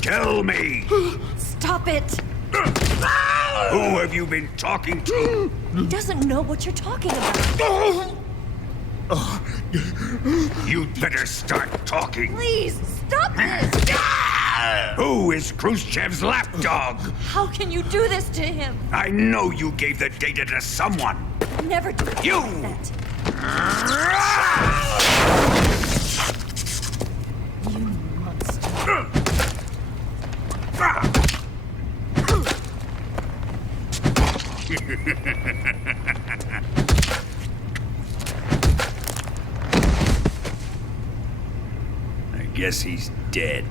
Tell me! Stop it! Who have you been talking to? He doesn't know what you're talking about. You'd better start talking. Please, stop this! Who is Khrushchev's lapdog? How can you do this to him? I know you gave the data to someone. Never do You! that. You monster. I guess he's dead.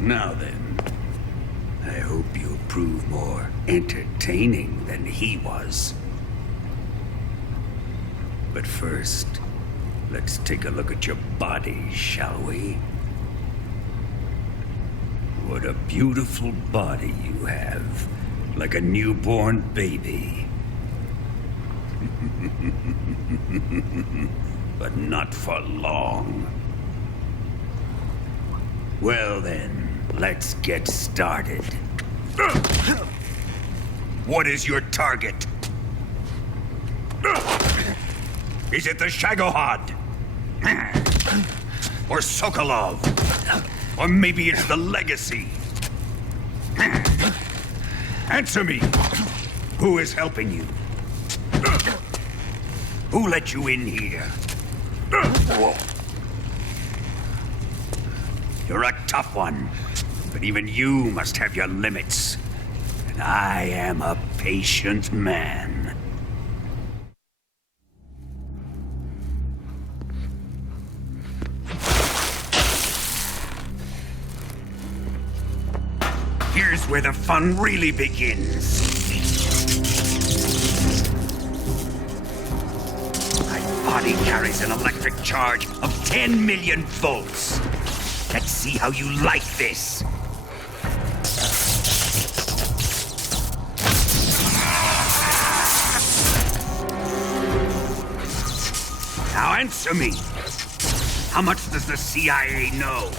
Now then, I hope you'll prove more entertaining than he was. But first, let's take a look at your body, shall we? What a beautiful body you have, like a newborn baby. But not for long. Well then, let's get started. What is your target? Is it the Shagohod? Or Sokolov? Or maybe it's the Legacy? Answer me! Who is helping you? Who let you in here? You're a tough one, but even you must have your limits. And I am a patient man. Here's where the fun really begins. My body carries an electric charge of 10 million volts. Let's see how you like this. Now answer me. How much does the CIA know?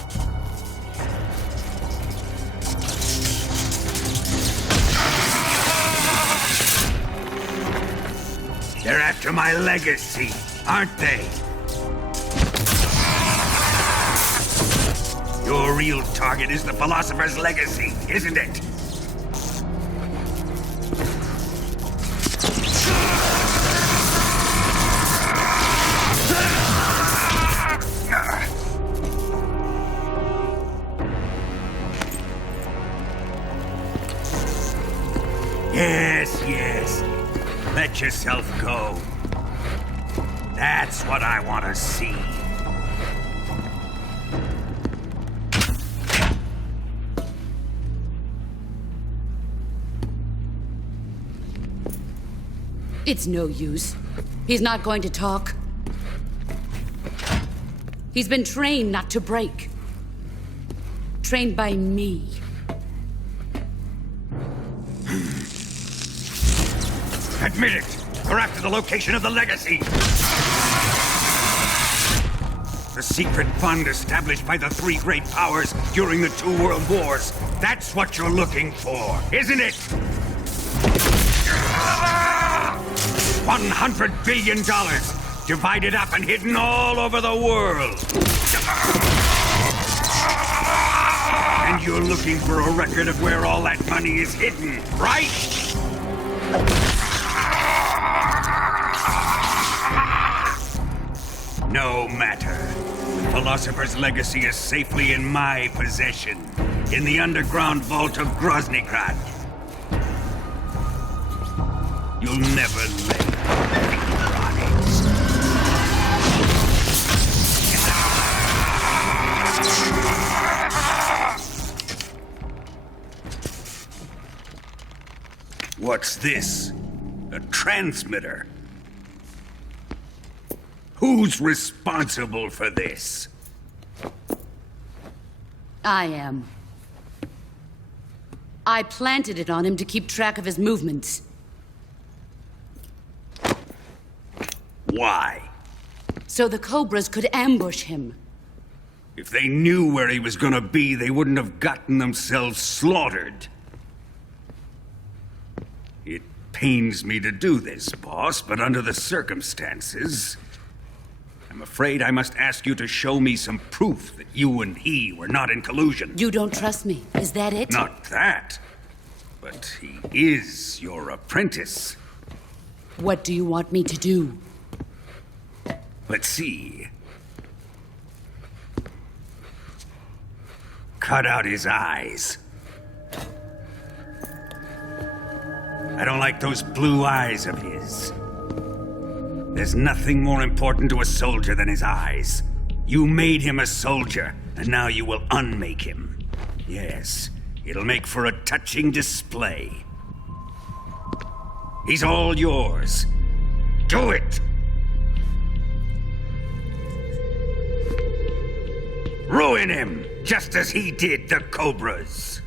They're after my legacy, aren't they? Your real target is the philosopher's legacy, isn't it? Yes. Let yourself go. That's what I want to see. It's no use. He's not going to talk. He's been trained not to break. Trained by me. Admit it! We're after the location of the legacy! The secret fund established by the three great powers during the 2 world wars. That's what you're looking for, isn't it? $100 billion, divided up and hidden all over the world. And you're looking for a record of where all that money is hidden, right? No matter. The philosopher's legacy is safely in my possession, in the underground vault of Groznygrad. You'll never lay finger on it. What's this? A transmitter? Who's responsible for this? I am. I planted it on him to keep track of his movements. Why? So the Cobras could ambush him. If they knew where he was gonna be, they wouldn't have gotten themselves slaughtered. It pains me to do this, boss, but under the circumstances, I'm afraid I must ask you to show me some proof that you and he were not in collusion. You don't trust me, is that it? Not that, but he is your apprentice. What do you want me to do? Let's see. Cut out his eyes. I don't like those blue eyes of his. There's nothing more important to a soldier than his eyes. You made him a soldier, and now you will unmake him. Yes, it'll make for a touching display. He's all yours. Do it! Ruin him, just as he did the Cobras.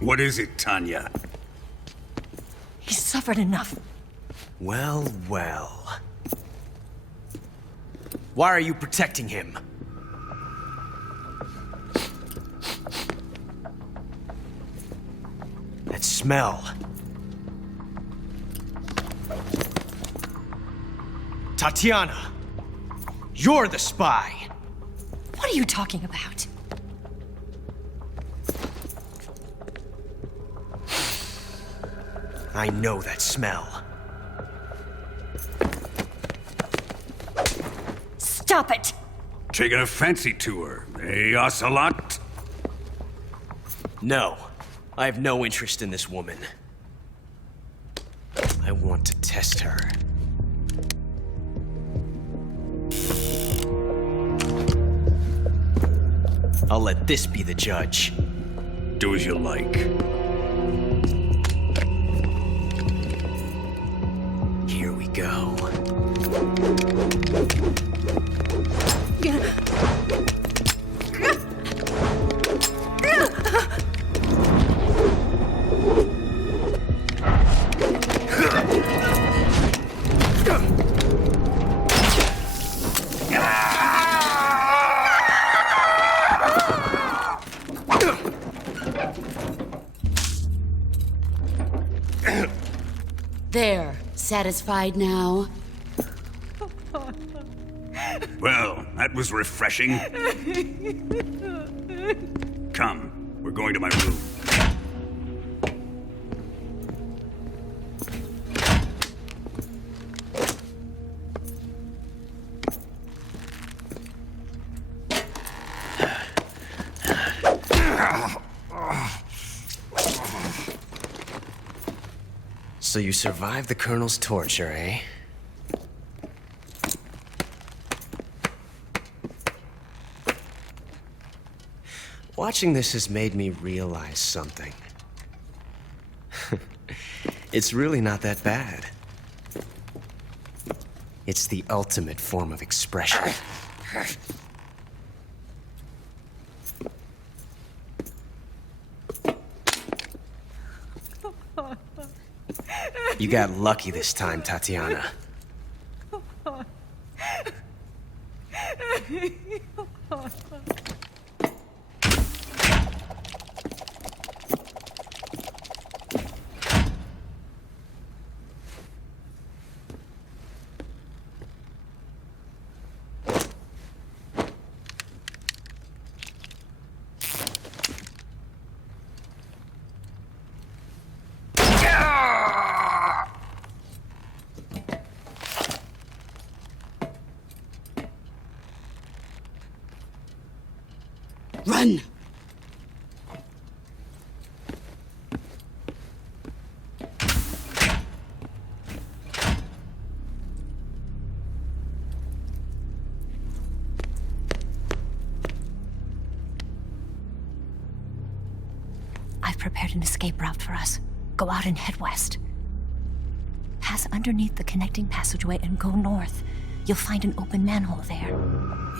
What is it, Tanya? He's suffered enough. Well, well. Why are you protecting him? That smell. Tatiana! You're the spy! What are you talking about? I know that smell. Stop it! Taking a fancy to her, eh, Ocelot? No, I have no interest in this woman. I want to test her. I'll let this be the judge. Do as you like. Here we go. There, satisfied now? Well, that was refreshing. Come, we're going to my room. So you survived the Colonel's torture, eh? Watching this has made me realize something. It's really not that bad. It's the ultimate form of expression. You got lucky this time, Tatiana. Run! I've prepared an escape route for us. Go out and head west. Pass underneath the connecting passageway and go north. You'll find an open manhole there.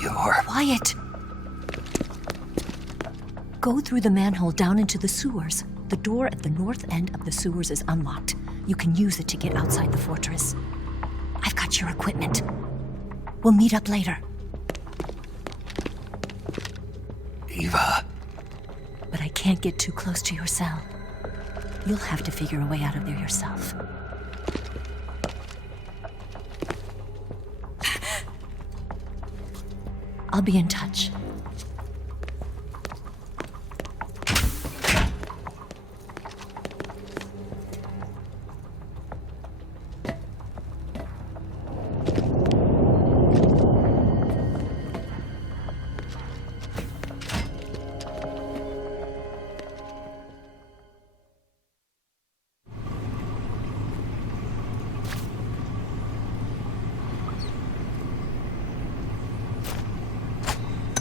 You're... Quiet! Go through the manhole down into the sewers. The door at the north end of the sewers is unlocked. You can use it to get outside the fortress. I've got your equipment. We'll meet up later. Eva... But I can't get too close to your cell. You'll have to figure a way out of there yourself. I'll be in touch.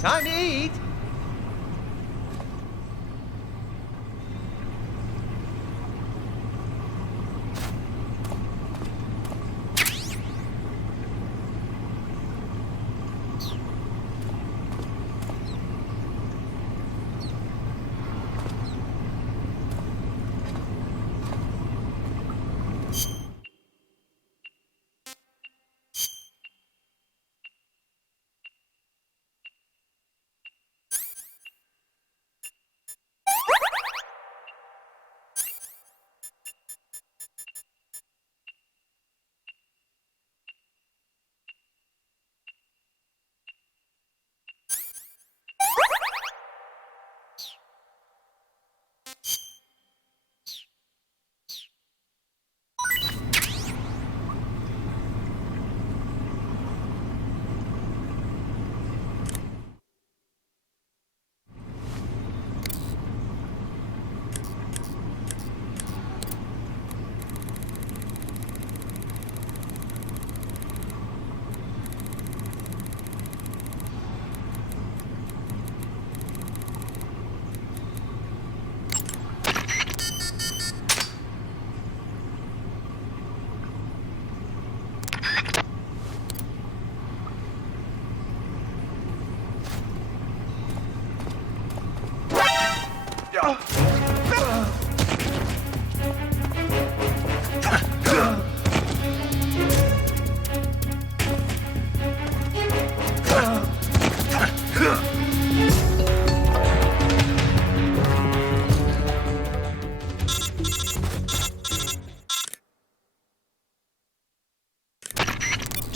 Time to eat!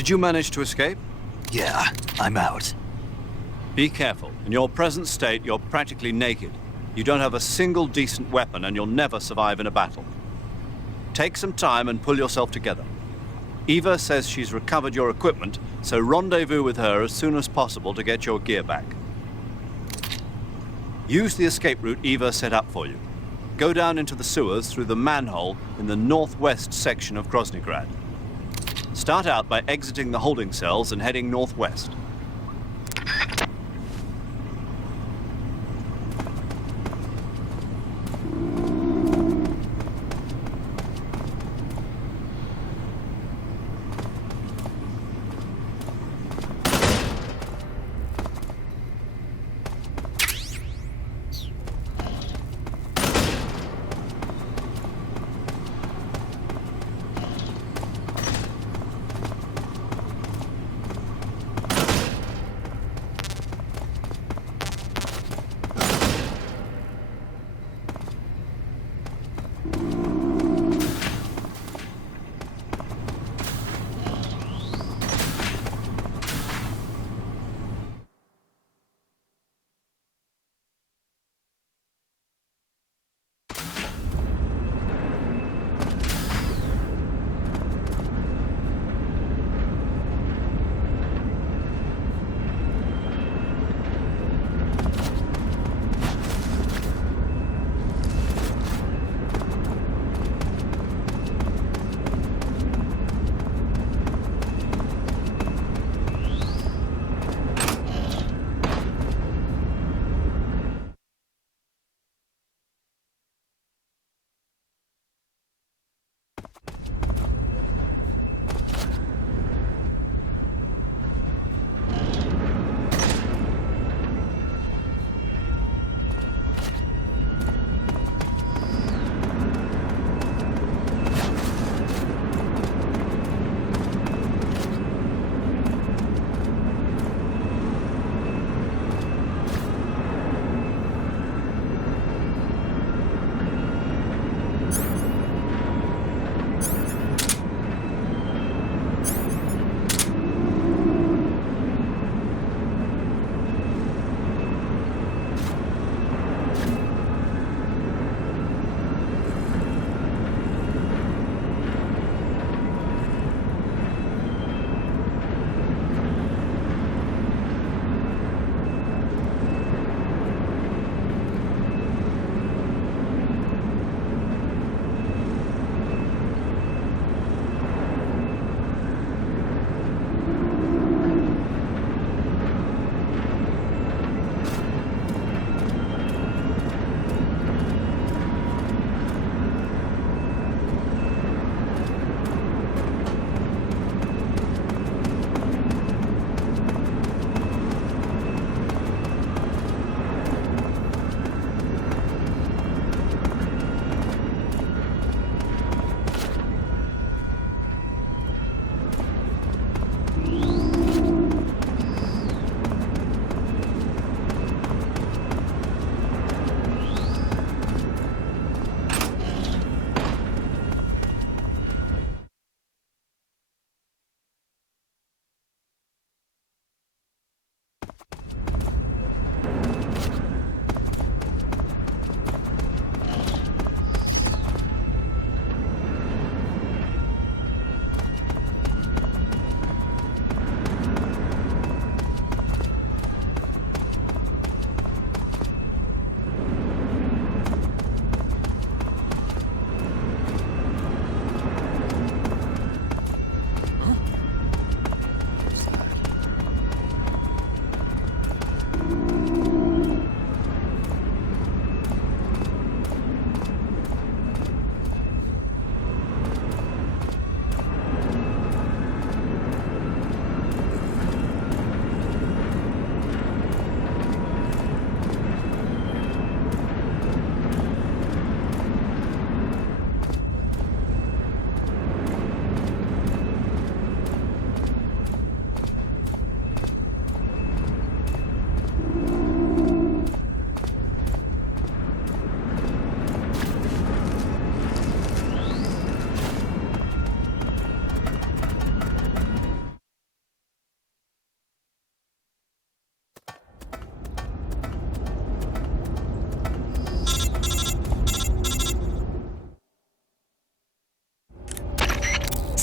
Did you manage to escape? Yeah, I'm out. Be careful. In your present state, you're practically naked. You don't have a single decent weapon, and you'll never survive in a battle. Take some time and pull yourself together. Eva says she's recovered your equipment, so rendezvous with her as soon as possible to get your gear back. Use the escape route Eva set up for you. Go down into the sewers through the manhole in the northwest section of Groznygrad. Start out by exiting the holding cells and heading northwest.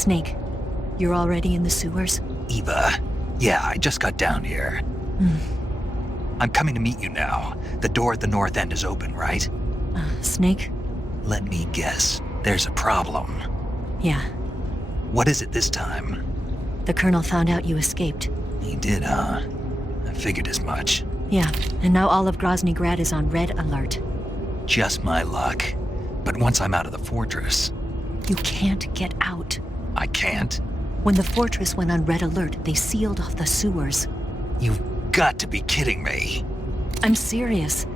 Snake, you're already in the sewers? Eva, yeah, I just got down here. I'm coming to meet you now. The door at the north end is open, right? Snake? Let me guess. There's a problem. Yeah. What is it this time? The Colonel found out you escaped. He did, huh? I figured as much. Yeah, and now all of Grozny Grad is on red alert. Just my luck. But once I'm out of the fortress... You can't get out. I can't? When the fortress went on red alert, they sealed off the sewers. You've got to be kidding me. I'm serious.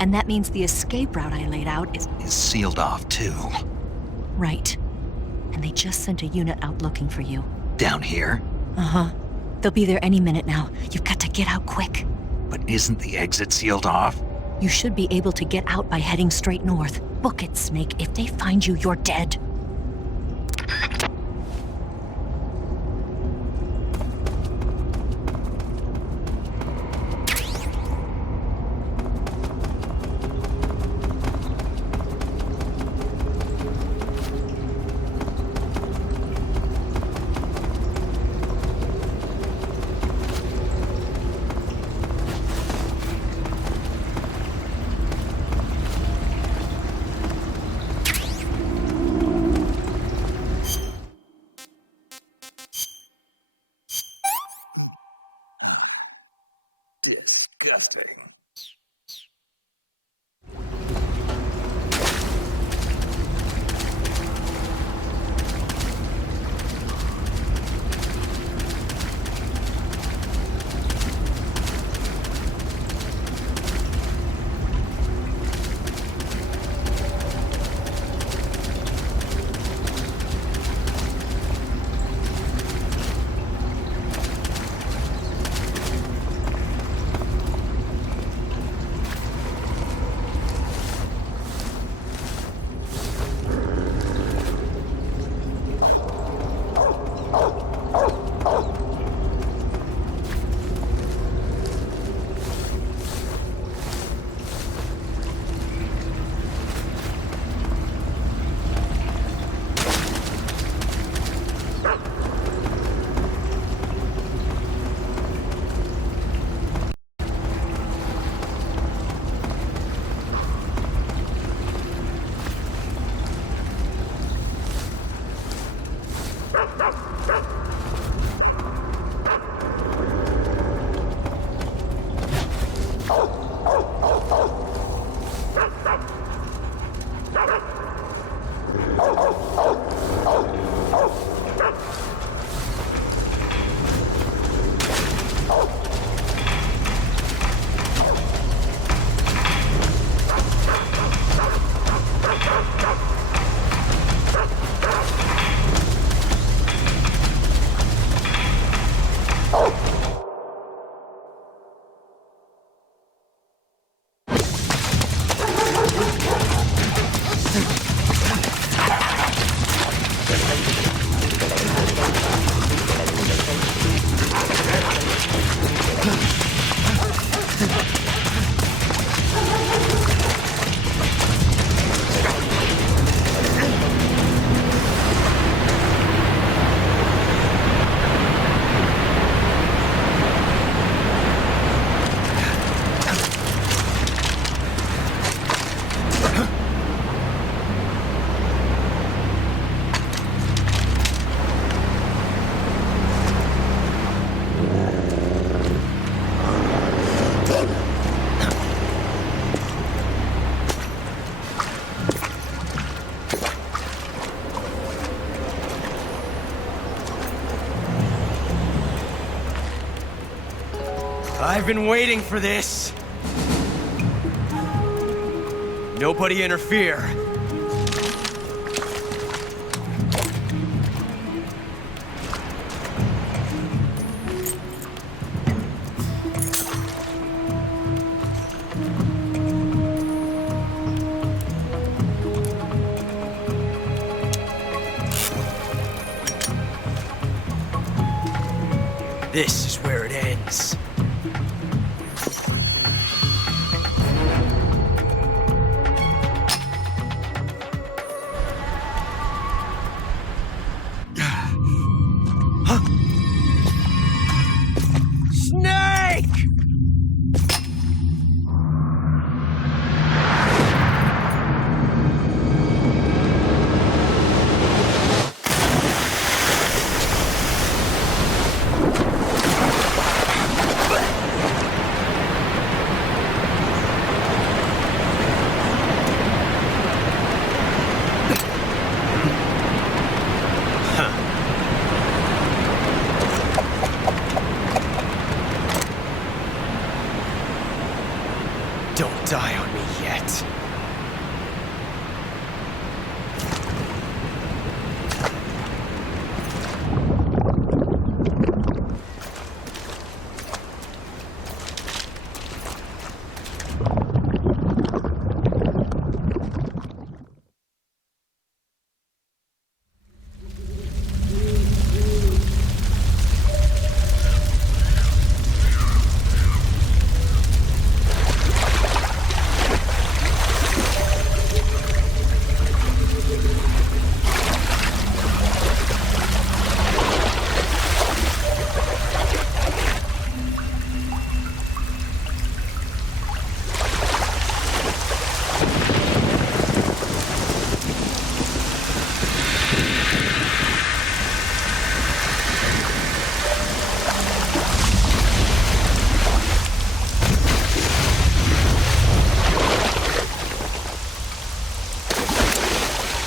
And that means the escape route I laid out is Sealed off, too. right. And they just sent a unit out looking for you. Down here? Uh-huh. They'll be there any minute now. You've got to get out quick. But isn't the exit sealed off? You should be able to get out by heading straight north. Book it, Snake. If they find you, you're dead. Disgusting. I've been waiting for this. Nobody interfere. This is where it ends. me yet.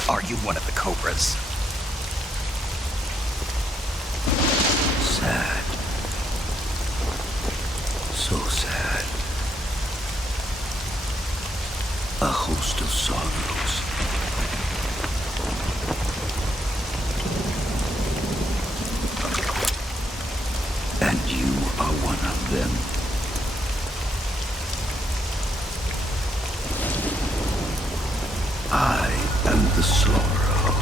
Are you one of the Cobras? Sad. So sad. A host of sorrows. And you are one of them. I am the sorrow.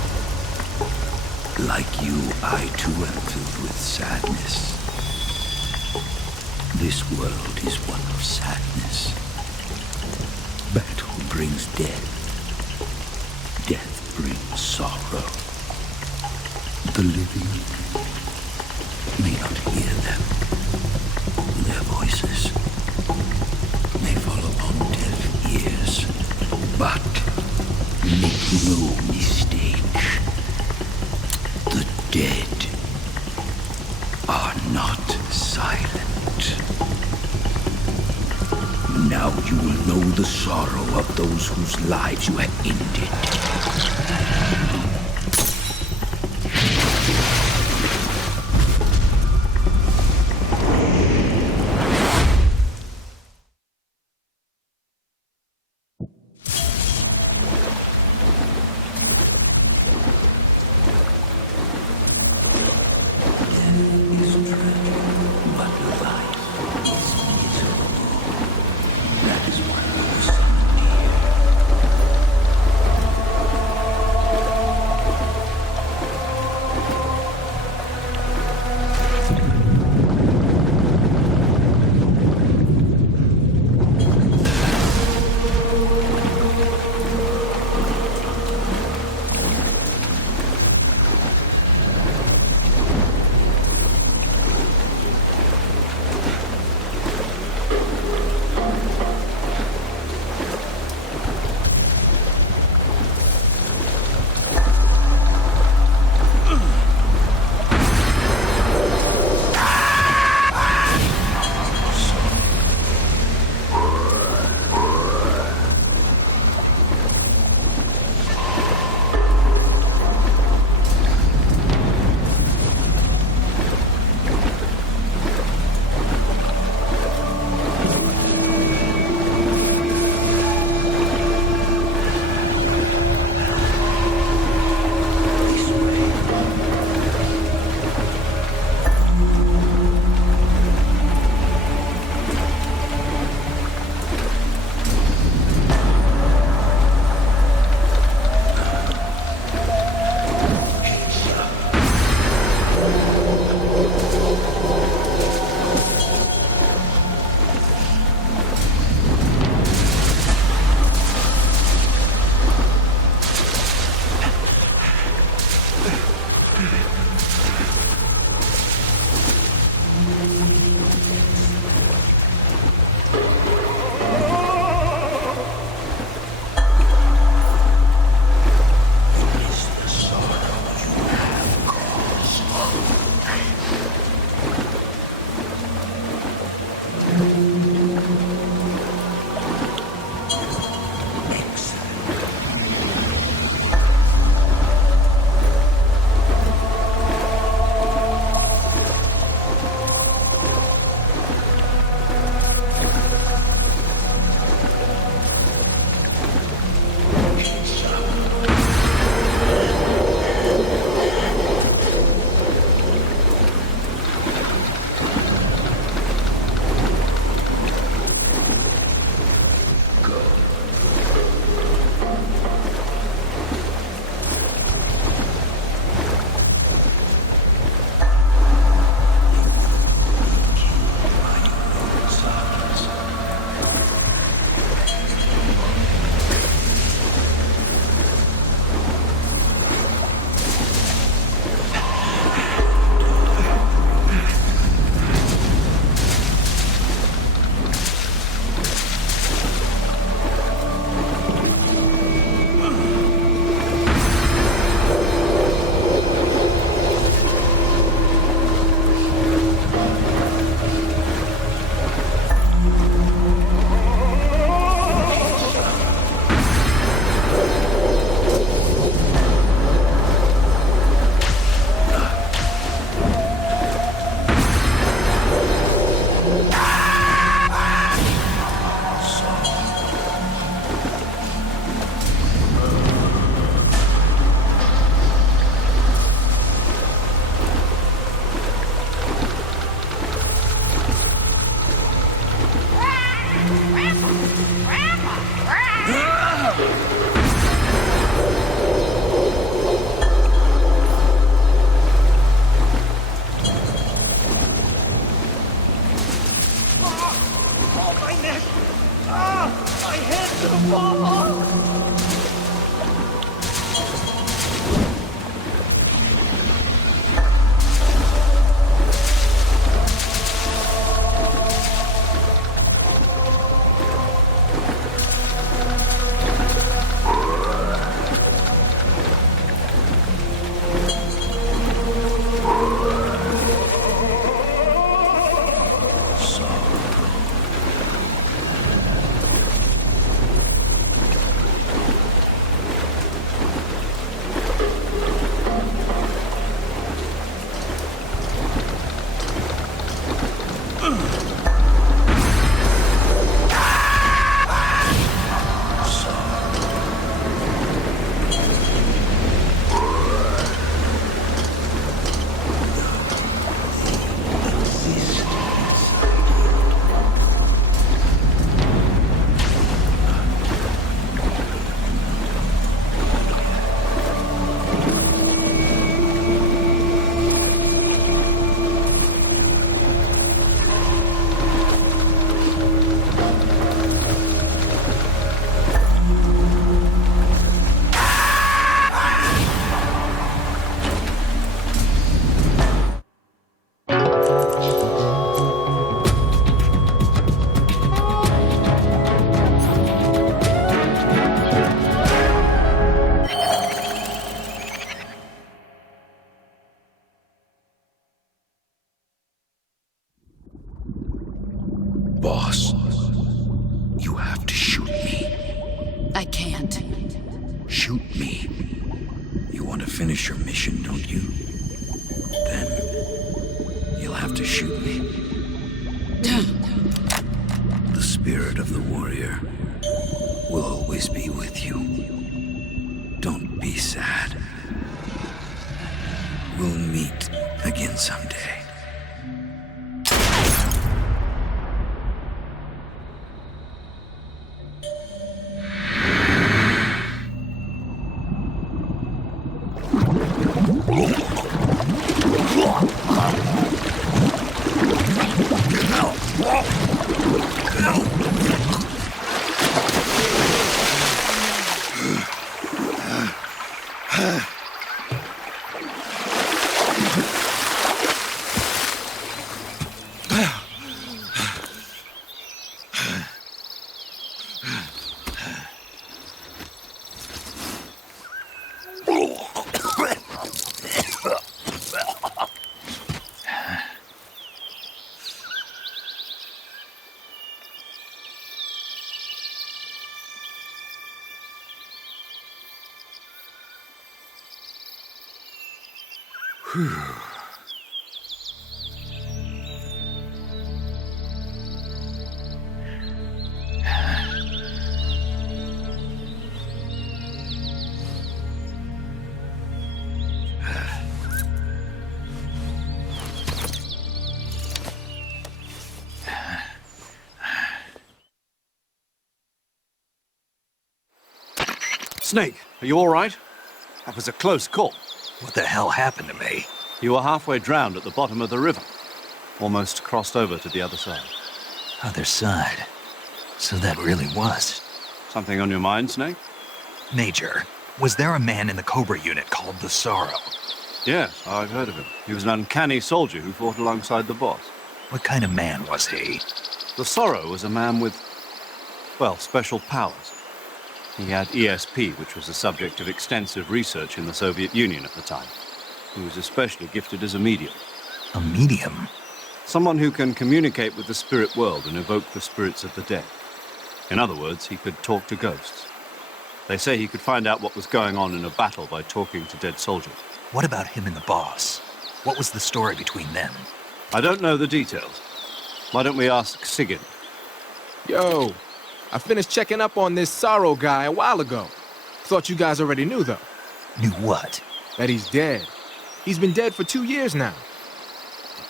Like you, I too am filled with sadness. This world is one of sadness. Battle brings death. Death brings sorrow. The living may not hear them. Their voices may fall upon deaf ears. But make no mistake, the dead are not silent. Now you will know the sorrow of those whose lives you have ended. Boss, you have to shoot me. I can't. Shoot me. You want to finish your mission, don't you? Then you'll have to shoot me. The spirit of the warrior will always be with you. Don't be sad. We'll meet again someday. Snake, are you all right? That was a close call. What the hell happened to me? You were halfway drowned at the bottom of the river. Almost crossed over to the other side. Other side. So that really was. Something on your mind, Snake? Major, was there a man in the Cobra unit called the Sorrow? Yes, I've heard of him. He was an uncanny soldier who fought alongside the boss. What kind of man was he? The Sorrow was a man with, well, special powers. He had ESP, which was the subject of extensive research in the Soviet Union at the time. He was especially gifted as a medium. A medium? Someone who can communicate with the spirit world and evoke the spirits of the dead. In other words, he could talk to ghosts. They say he could find out what was going on in a battle by talking to dead soldiers. What about him and the boss? What was the story between them? I don't know the details. Why don't we ask Sigurd? Yo, I finished checking up on this Sorrow guy a while ago. Thought you guys already knew, though. Knew what? That he's dead. He's been dead for 2 years now.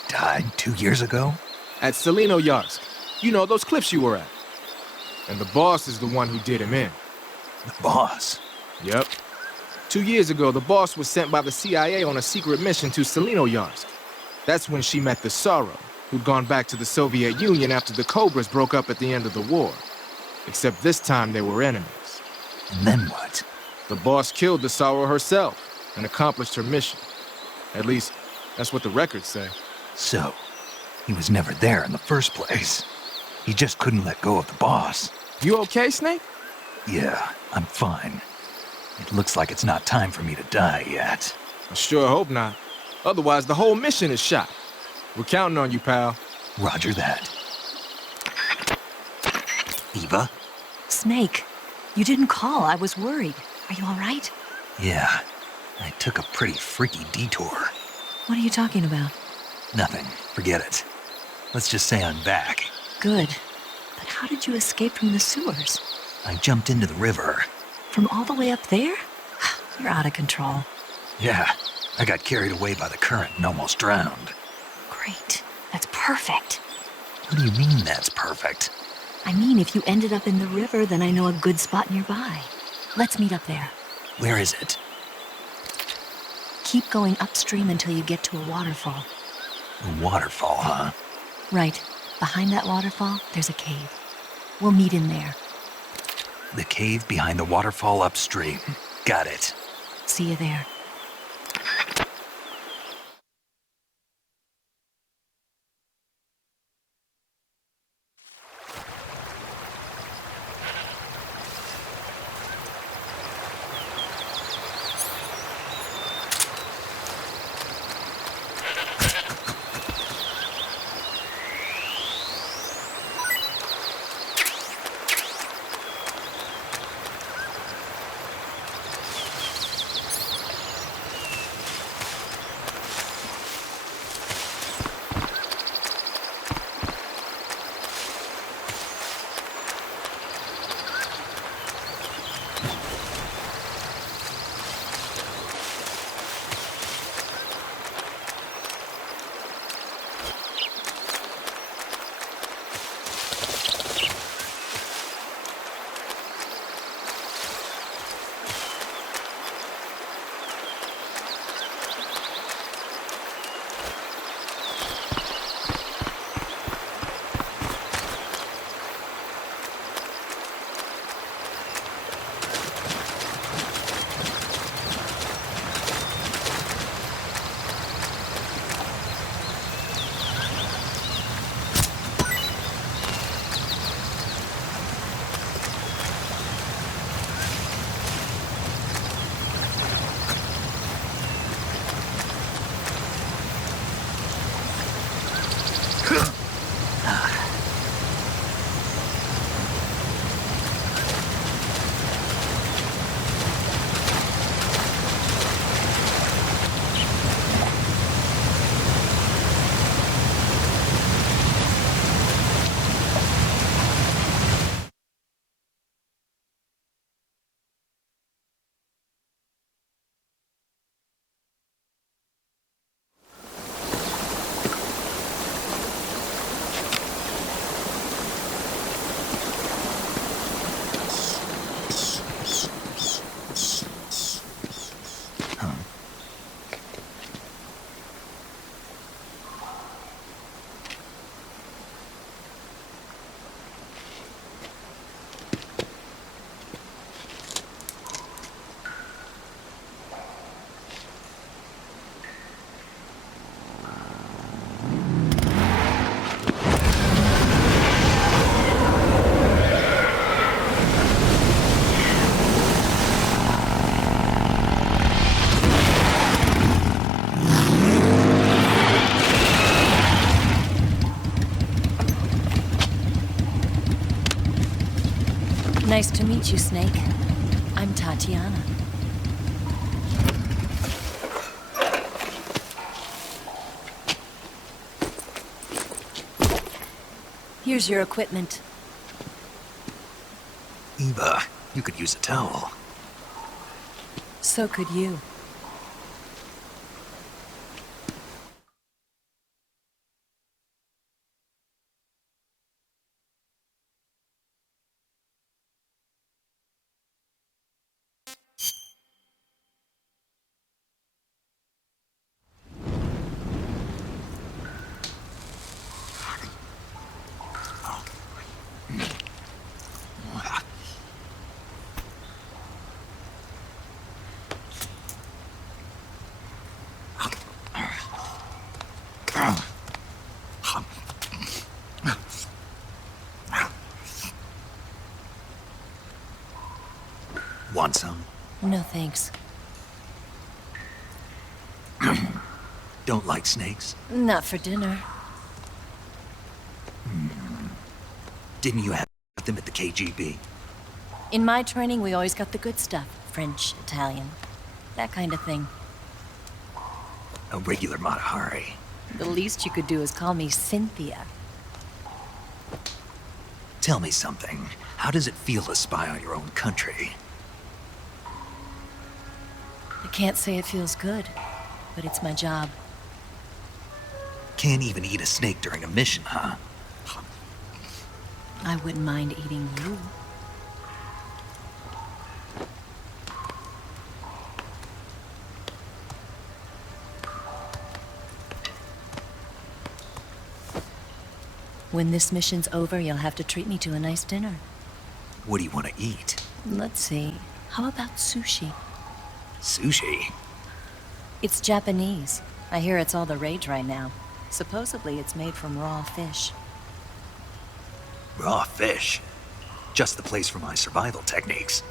Died 2 years ago? At Selino-Yarsk. You know, those cliffs you were at. And the boss is the one who did him in. The boss? Yep. 2 years ago, the boss was sent by the CIA on a secret mission to Selino-Yarsk. That's when she met the Sorrow, who'd gone back to the Soviet Union after the Cobras broke up at the end of the war. Except this time they were enemies. And then what? The boss killed the Sorrow herself and accomplished her mission. At least, that's what the records say. So, he was never there in the first place. He just couldn't let go of the boss. You okay, Snake? Yeah, I'm fine. It looks like it's not time for me to die yet. I sure hope not. Otherwise, the whole mission is shot. We're counting on you, pal. Roger that. Eva? Snake, you didn't call. I was worried. Are you all right? Yeah, I took a pretty freaky detour. What are you talking about? Nothing. Forget it. Let's just say I'm back. Good. But how did you escape from the sewers? I jumped into the river. From all the way up there? You're out of control. Yeah, I got carried away by the current and almost drowned. Great. That's perfect. What do you mean that's perfect? I mean, if you ended up in the river, then I know a good spot nearby. Let's meet up there. Where is it? Keep going upstream until you get to a waterfall. A waterfall, huh? Right. Behind that waterfall, there's a cave. We'll meet in there. The cave behind the waterfall upstream. Got it. See you there. Nice to meet you, Snake. I'm Tatiana. Here's your equipment. Eva, you could use a towel. So could you. Want some? No thanks. Don't like snakes? Not for dinner. Didn't you have them at the KGB? In my training, we always got the good stuff. French, Italian, that kind of thing. A regular Mata Hari. The least you could do is call me Cynthia. Tell me something. How does it feel to spy on your own country? I can't say it feels good, but it's my job. Can't even eat a snake during a mission, huh? I wouldn't mind eating you. When this mission's over, you'll have to treat me to a nice dinner. What do you want to eat? Let's see. How about sushi? Sushi? It's Japanese. I hear it's all the rage right now. Supposedly, it's made from raw fish. Raw fish? Just the place for my survival techniques.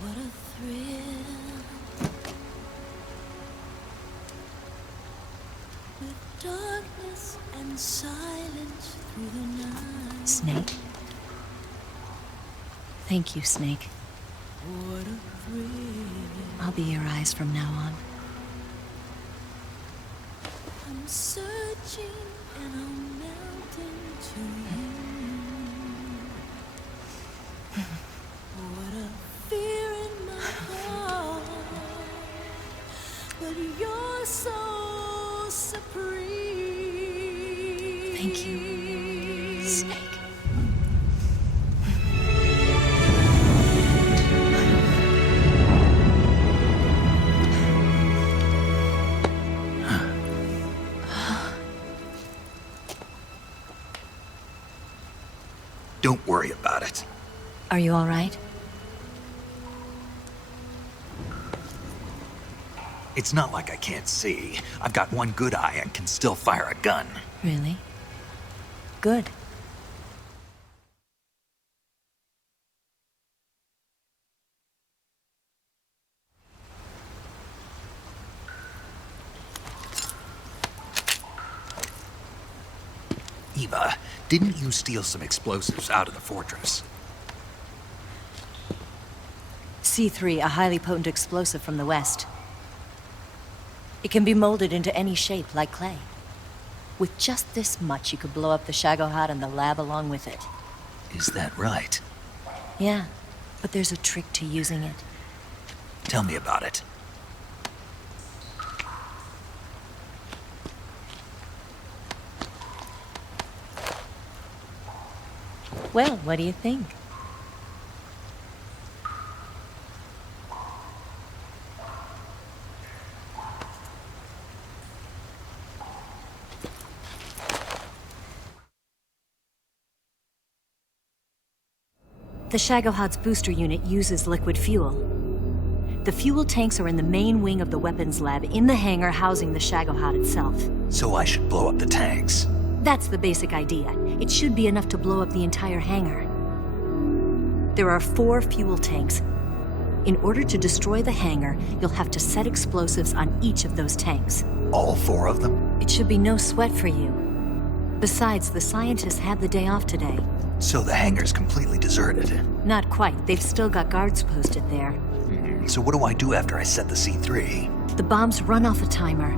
What a thrill. With darkness and silence through the night. Snake? Thank you, Snake. What a thrill. I'll be your eyes from now on. I'm searching and I'm melting to you. What a fear in my heart, but you're so supreme. Thank you, Snake. Don't worry about it. Are you all right? It's not like I can't see. I've got one good eye and can still fire a gun. Really? Good. Eva, didn't you steal some explosives out of the fortress? C3, a highly potent explosive from the west. It can be molded into any shape, like clay. With just this much, you could blow up the Shagohod and the lab along with it. Is that right? Yeah, but there's a trick to using it. Tell me about it. Well, what do you think? The Shagohod's booster unit uses liquid fuel. The fuel tanks are in the main wing of the weapons lab in the hangar housing the Shagohod itself. So I should blow up the tanks. That's the basic idea. It should be enough to blow up the entire hangar. There are 4 fuel tanks. In order to destroy the hangar, you'll have to set explosives on each of those tanks. All 4 of them? It should be no sweat for you. Besides, the scientists had the day off today. So the hangar's completely deserted. Not quite. They've still got guards posted there. So what do I do after I set the C3? The bombs run off a timer.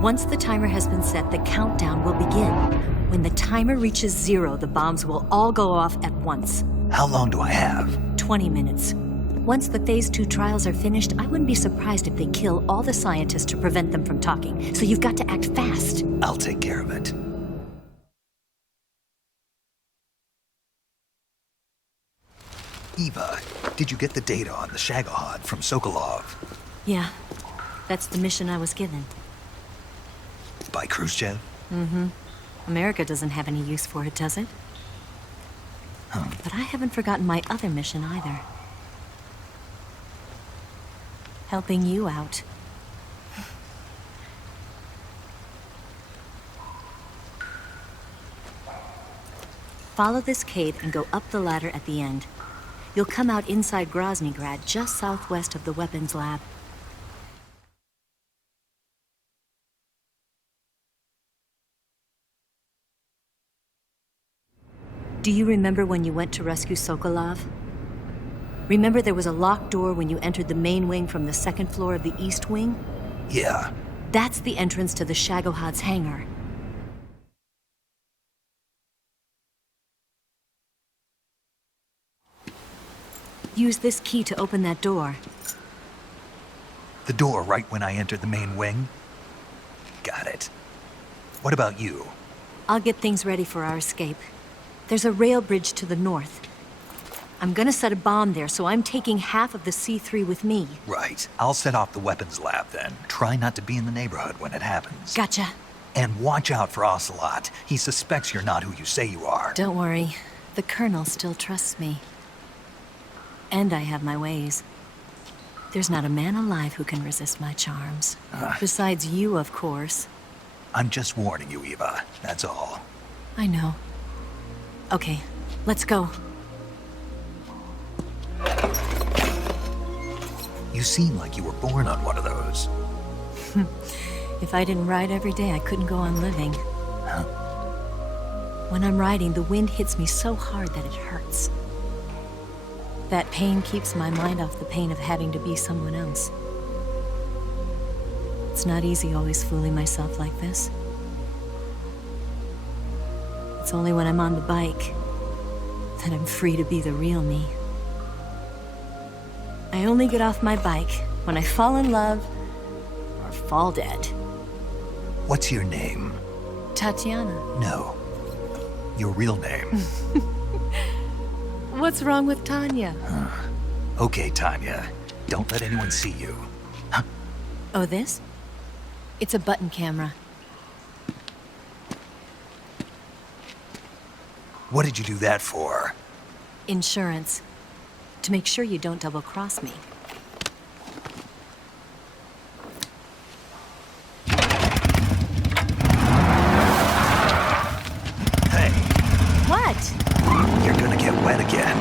Once the timer has been set, the countdown will begin. When the timer reaches 0, the bombs will all go off at once. How long do I have? 20 minutes. Once the Phase 2 trials are finished, I wouldn't be surprised if they kill all the scientists to prevent them from talking. So you've got to act fast. I'll take care of it. Eva, did you get the data on the Shagohod from Sokolov? Yeah, that's the mission I was given. By Khrushchev? Mm-hmm. America doesn't have any use for it, does it? But I haven't forgotten my other mission either. Helping you out. Follow this cave and go up the ladder at the end. You'll come out inside Groznygrad, just southwest of the weapons lab. Do you remember when you went to rescue Sokolov? Remember there was a locked door when you entered the main wing from the second floor of the east wing? Yeah. That's the entrance to the Shagohod's hangar. Use this key to open that door. The door right when I entered the main wing? Got it. What about you? I'll get things ready for our escape. There's a rail bridge to the north. I'm gonna set a bomb there, so I'm taking half of the C3 with me. Right. I'll set off the weapons lab then. Try not to be in the neighborhood when it happens. Gotcha. And watch out for Ocelot. He suspects you're not who you say you are. Don't worry. The Colonel still trusts me. And I have my ways. There's not a man alive who can resist my charms. Besides you, of course. I'm just warning you, Eva. That's all. I know. Okay, let's go. You seem like you were born on one of those. If I didn't ride every day, I couldn't go on living. Huh? When I'm riding, the wind hits me so hard that it hurts. That pain keeps my mind off the pain of having to be someone else. It's not easy always fooling myself like this. It's only when I'm on the bike that I'm free to be the real me. I only get off my bike when I fall in love or fall dead. What's your name? Tatiana. No. Your real name. What's wrong with Tanya? Okay, Tanya. Don't let anyone see you. Oh, this? It's a button camera. What did you do that for? Insurance. To make sure you don't double-cross me. Hey, What? you're gonna get wet again.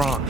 wrong.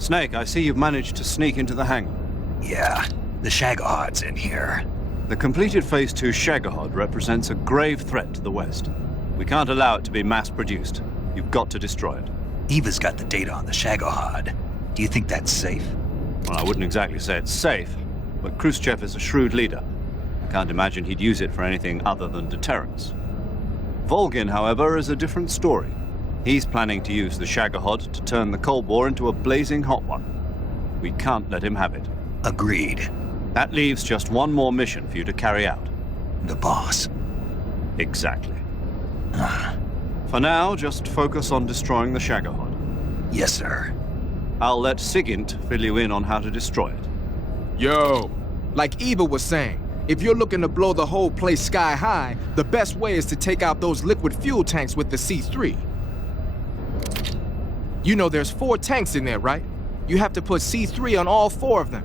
Snake, I see you've managed to sneak into the hangar. Yeah, the Shagohod's in here. The completed Phase 2 Shagohod represents a grave threat to the West. We can't allow it to be mass-produced. You've got to destroy it. Eva's got the data on the Shagohod. Do you think that's safe? Well, I wouldn't exactly say it's safe, but Khrushchev is a shrewd leader. I can't imagine he'd use it for anything other than deterrence. Volgin, however, is a different story. He's planning to use the Shagohod to turn the Cold War into a blazing hot one. We can't let him have it. Agreed. That leaves just one more mission for you to carry out. The boss. Exactly. For now, just focus on destroying the Shagohod. Yes, sir. I'll let Sigint fill you in on how to destroy it. Yo, like Eva was saying, if you're looking to blow the whole place sky high, the best way is to take out those liquid fuel tanks with the C3. You know there's 4 tanks in there, right? You have to put C3 on all 4 of them.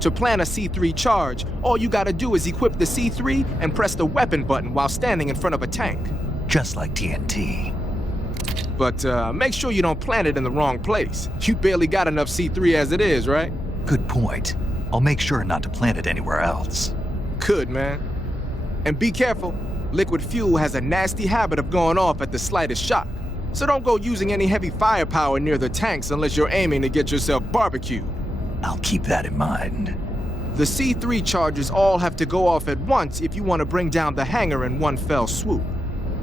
To plan a C3 charge, all you gotta do is equip the C3 and press the weapon button while standing in front of a tank. Just like TNT. But make sure you don't plant it in the wrong place. You barely got enough C3 as it is, right? Good point. I'll make sure not to plant it anywhere else. Good, man. And be careful. Liquid fuel has a nasty habit of going off at the slightest shock. So don't go using any heavy firepower near the tanks unless you're aiming to get yourself barbecued. I'll keep that in mind. The C3 charges all have to go off at once if you want to bring down the hangar in one fell swoop.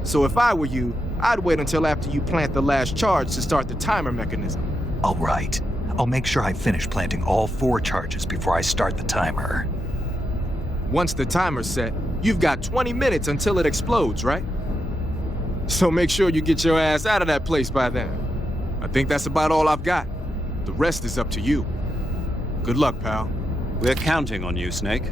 So if I were you, I'd wait until after you plant the last charge to start the timer mechanism. All right. I'll make sure I finish planting all 4 charges before I start the timer. Once the timer's set, you've got 20 minutes until it explodes, right? So make sure you get your ass out of that place by then. I think that's about all I've got. The rest is up to you. Good luck, pal. We're counting on you, Snake.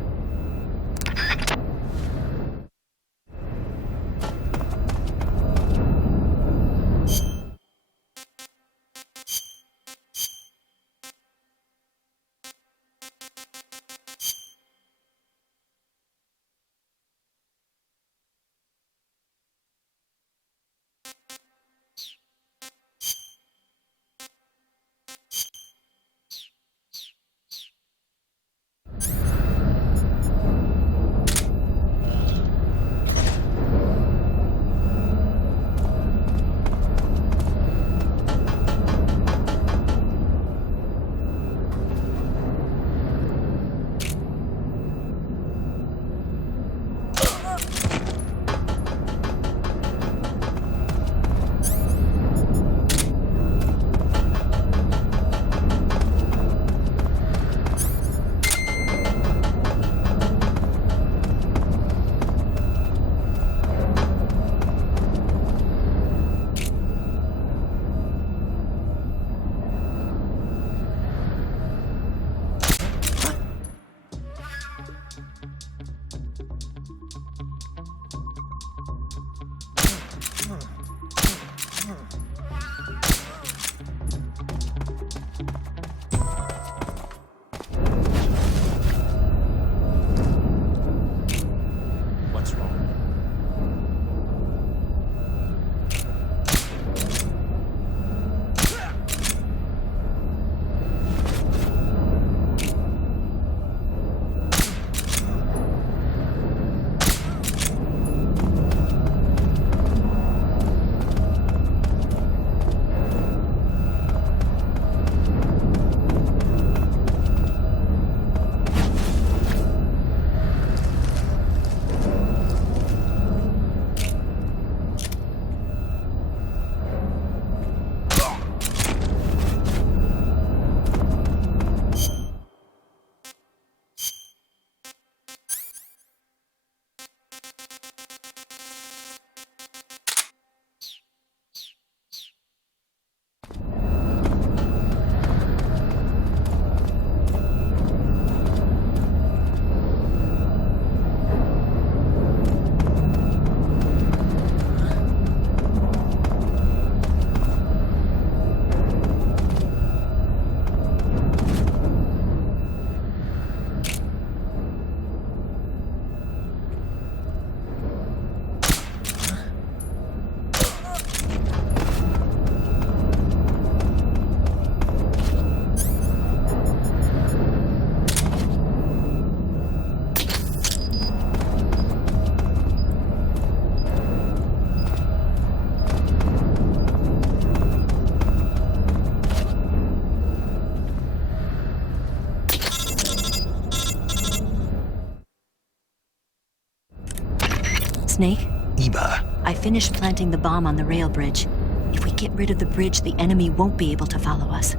Snake? Eva. I finished planting the bomb on the rail bridge. If we get rid of the bridge, the enemy won't be able to follow us.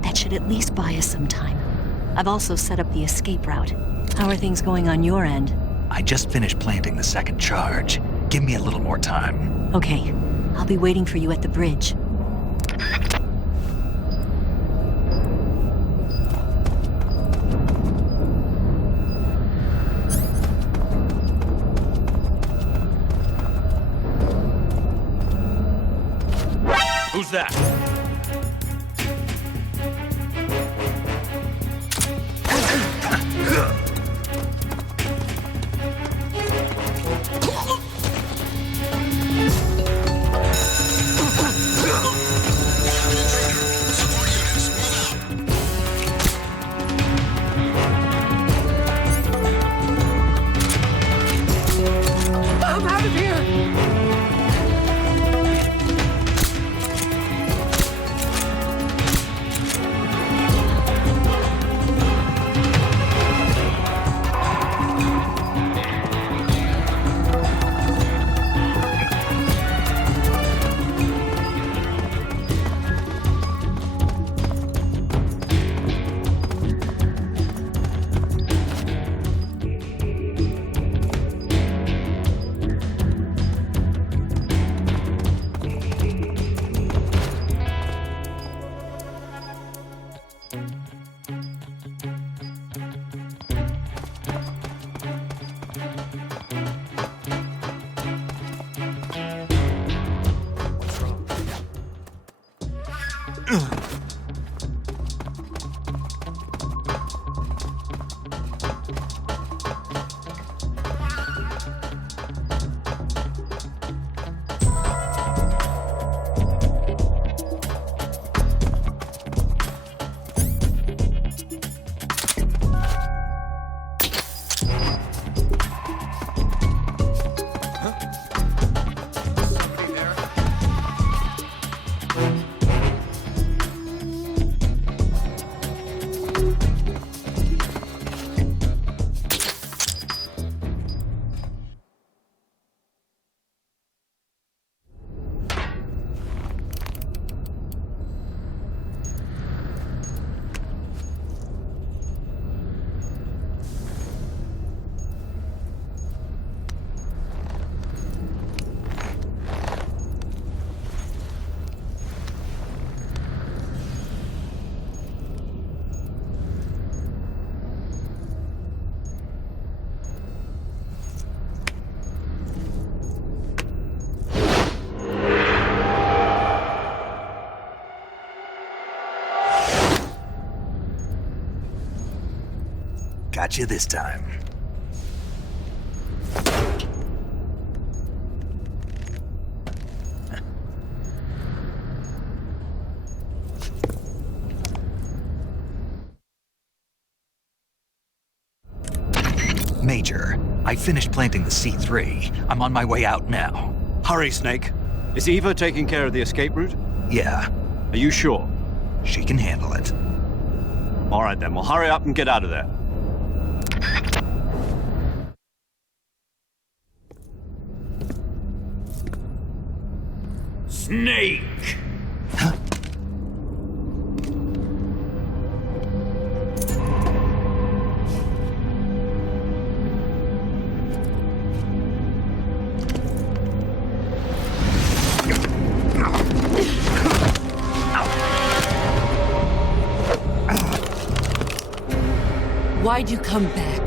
That should at least buy us some time. I've also set up the escape route. How are things going on your end? I just finished planting the second charge. Give me a little more time. Okay, I'll be waiting for you at the bridge. Who's that? I'm out of here! Got you this time. Major, I finished planting the C3. I'm on my way out now. Hurry, Snake. Is Eva taking care of the escape route? Yeah, Are you sure? she can handle it. All right then, well hurry up and get out of there. Snake! Why'd you come back?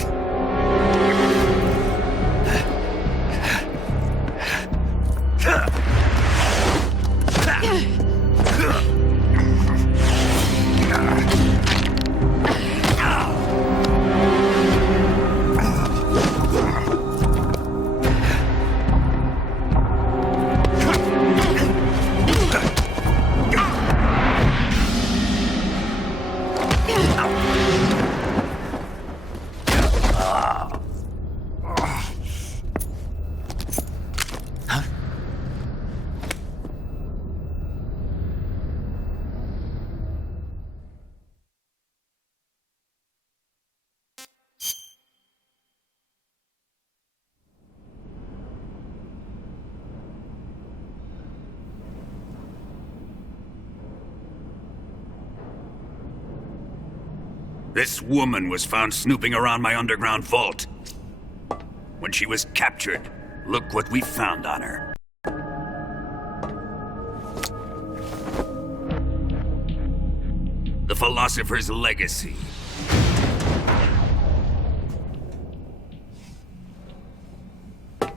This woman was found snooping around my underground vault. When she was captured, look what we found on her. The Philosopher's Legacy.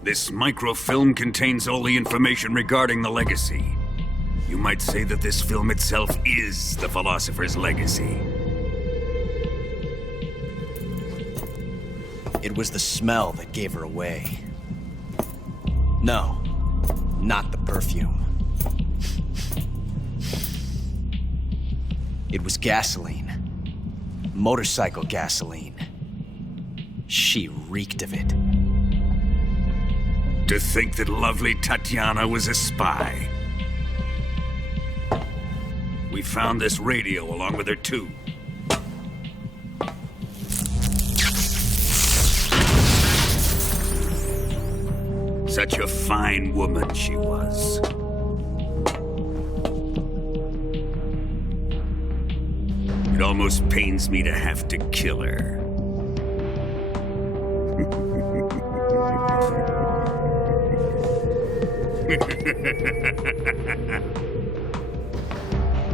This microfilm contains all the information regarding the legacy. You might say that this film itself is the Philosopher's Legacy. It was the smell that gave her away. No, not the perfume. It was gasoline. Motorcycle gasoline. She reeked of it. To think that lovely Tatiana was a spy. We found this radio along with her too. Such a fine woman she was. It almost pains me to have to kill her.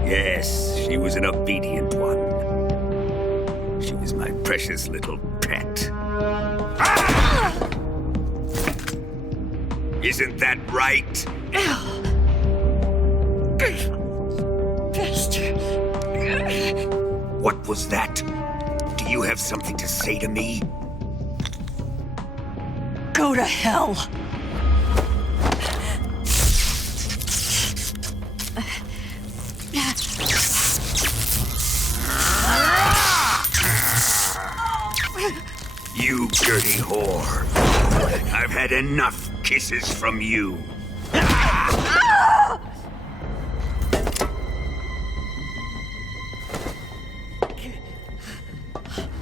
Yes, she was an obedient one. She was my precious little pet. Ah! Isn't that right? Bastard. What was that? Do you have something to say to me? Go to hell. You dirty whore. I've had enough kisses from you.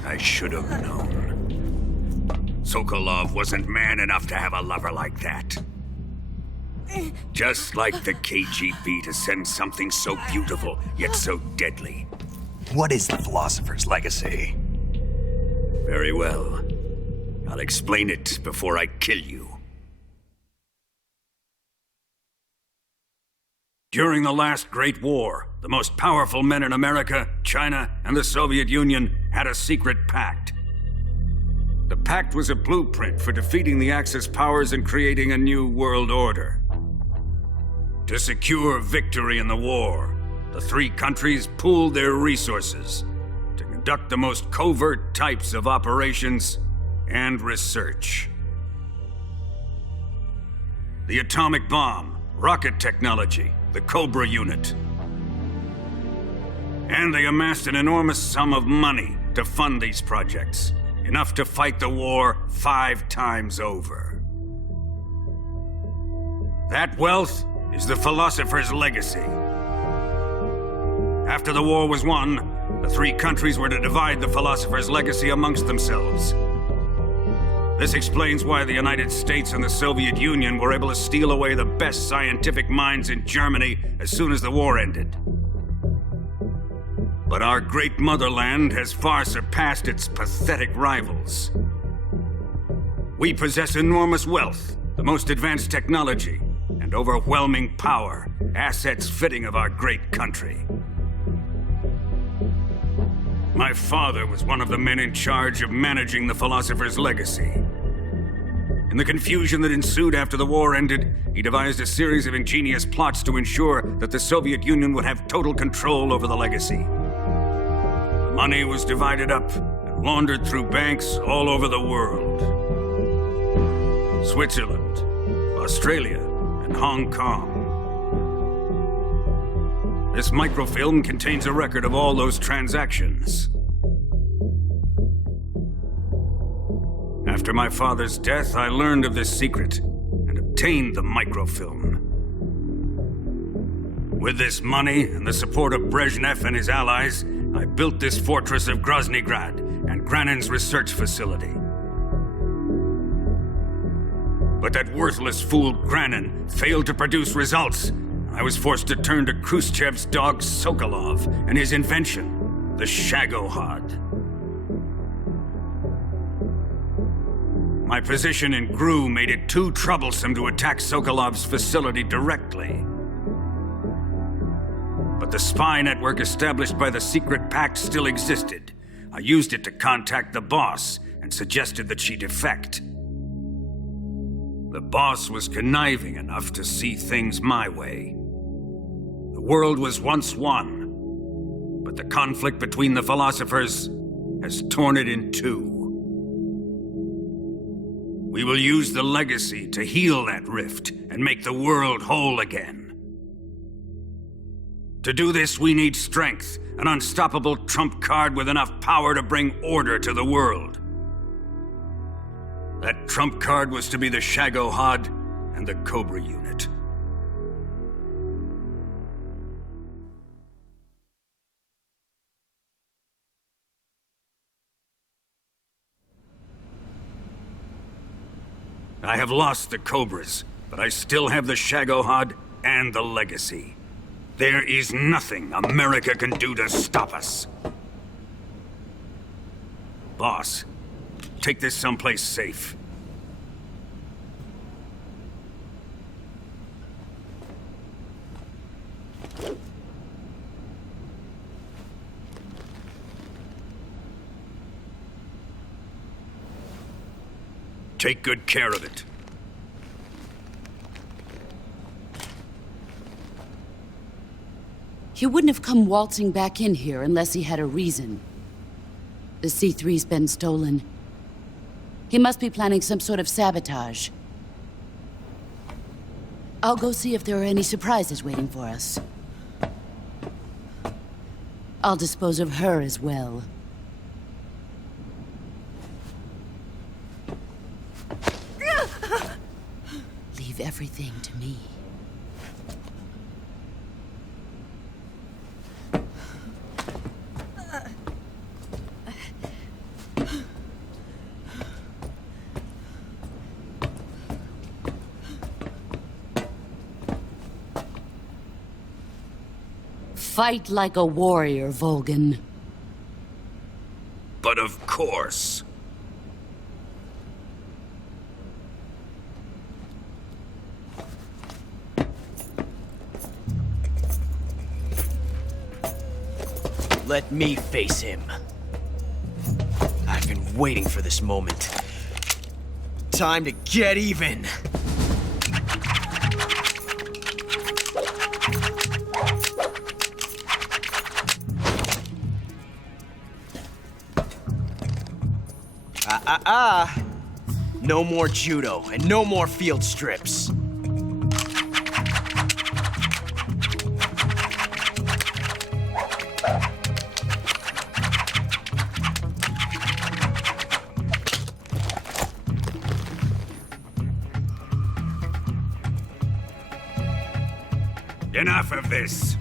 I should have known. Sokolov wasn't man enough to have a lover like that. Just like the KGB to send something so beautiful, yet so deadly. What is the Philosopher's Legacy? Very well. I'll explain it before I kill you. During the last Great War, the most powerful men in America, China, and the Soviet Union had a secret pact. The pact was a blueprint for defeating the Axis powers and creating a new world order. To secure victory in the war, the three countries pooled their resources to conduct the most covert types of operations and research. The atomic bomb, rocket technology, the Cobra unit. And they amassed an enormous sum of money to fund these projects, enough to fight the war 5 times over. That wealth is the Philosopher's Legacy. After the war was won, the three countries were to divide the Philosopher's Legacy amongst themselves. This explains why the United States and the Soviet Union were able to steal away the best scientific minds in Germany as soon as the war ended. But our great motherland has far surpassed its pathetic rivals. We possess enormous wealth, the most advanced technology, and overwhelming power, assets fitting of our great country. My father was one of the men in charge of managing the Philosopher's Legacy. In the confusion that ensued after the war ended, he devised a series of ingenious plots to ensure that the Soviet Union would have total control over the legacy. The money was divided up and laundered through banks all over the world. Switzerland, Australia, and Hong Kong. This microfilm contains a record of all those transactions. After my father's death, I learned of this secret and obtained the microfilm. With this money and the support of Brezhnev and his allies, I built this fortress of Groznygrad and Granin's research facility. But that worthless fool Granin failed to produce results. I was forced to turn to Khrushchev's dog Sokolov and his invention, the Shagohod. My position in GRU made it too troublesome to attack Sokolov's facility directly. But the spy network established by the secret pact still existed. I used it to contact the boss and suggested that she defect. The boss was conniving enough to see things my way. The world was once one, but the conflict between the philosophers has torn it in two. We will use the legacy to heal that rift and make the world whole again. To do this, we need strength, an unstoppable trump card with enough power to bring order to the world. That trump card was to be the Shagohod and the Cobra unit. I have lost the Cobras, but I still have the Shagohod and the legacy. There is nothing America can do to stop us. Boss, take this someplace safe. Take good care of it. He wouldn't have come waltzing back in here unless he had a reason. The C3's been stolen. He must be planning some sort of sabotage. I'll go see if there are any surprises waiting for us. I'll dispose of her as well. Leave everything to me. Fight like a warrior, Volgan. But of course. Let me face him. I've been waiting for this moment. Time to get even. No more judo, and no more field strips. Enough of this.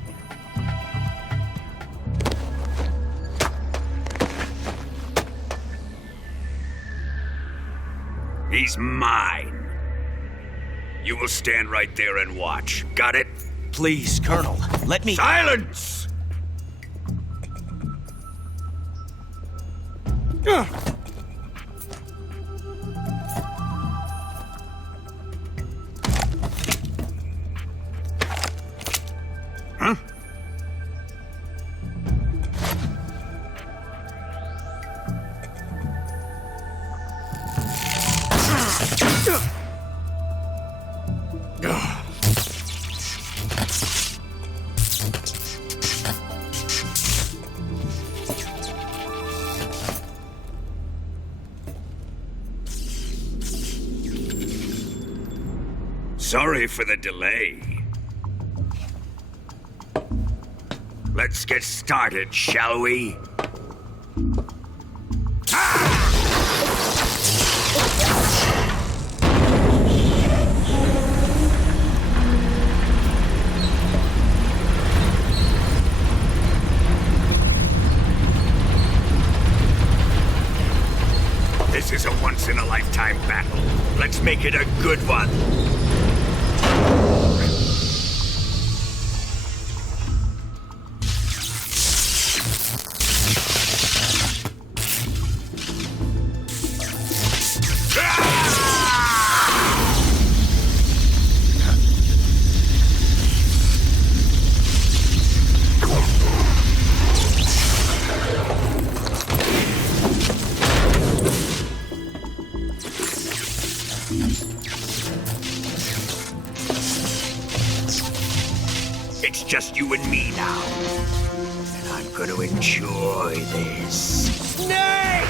He's mine. You will stand right there and watch. Got it? Please, Colonel, let me— Silence! Huh? Sorry for the delay. Let's get started, shall we? This is a once-in-a-lifetime battle. Let's make it a good one. Ah! It's just you and me now. And I'm gonna enjoy this. Nay!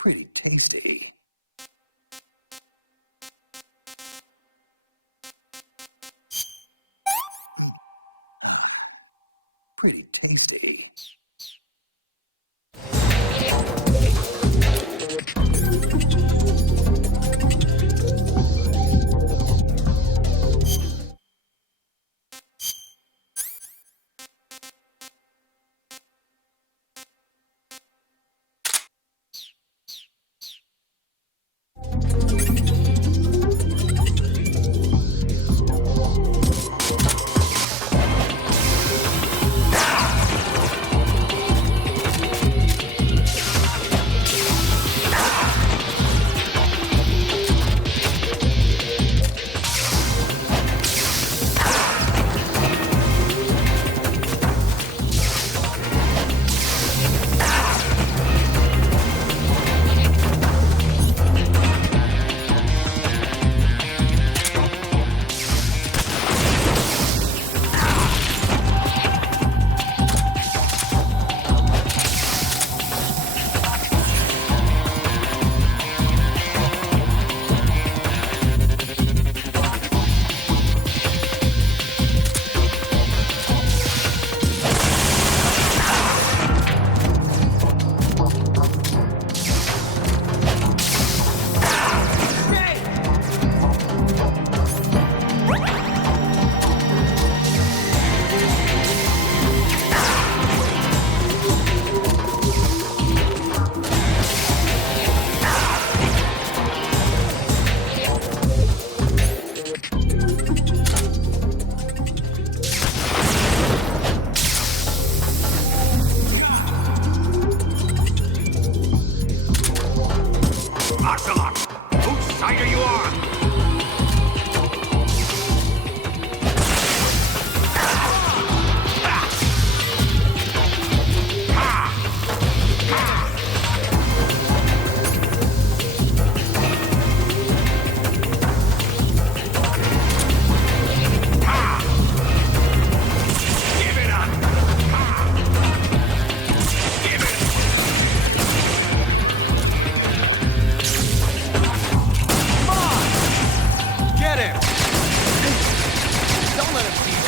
Pretty tasty. Pretty tasty.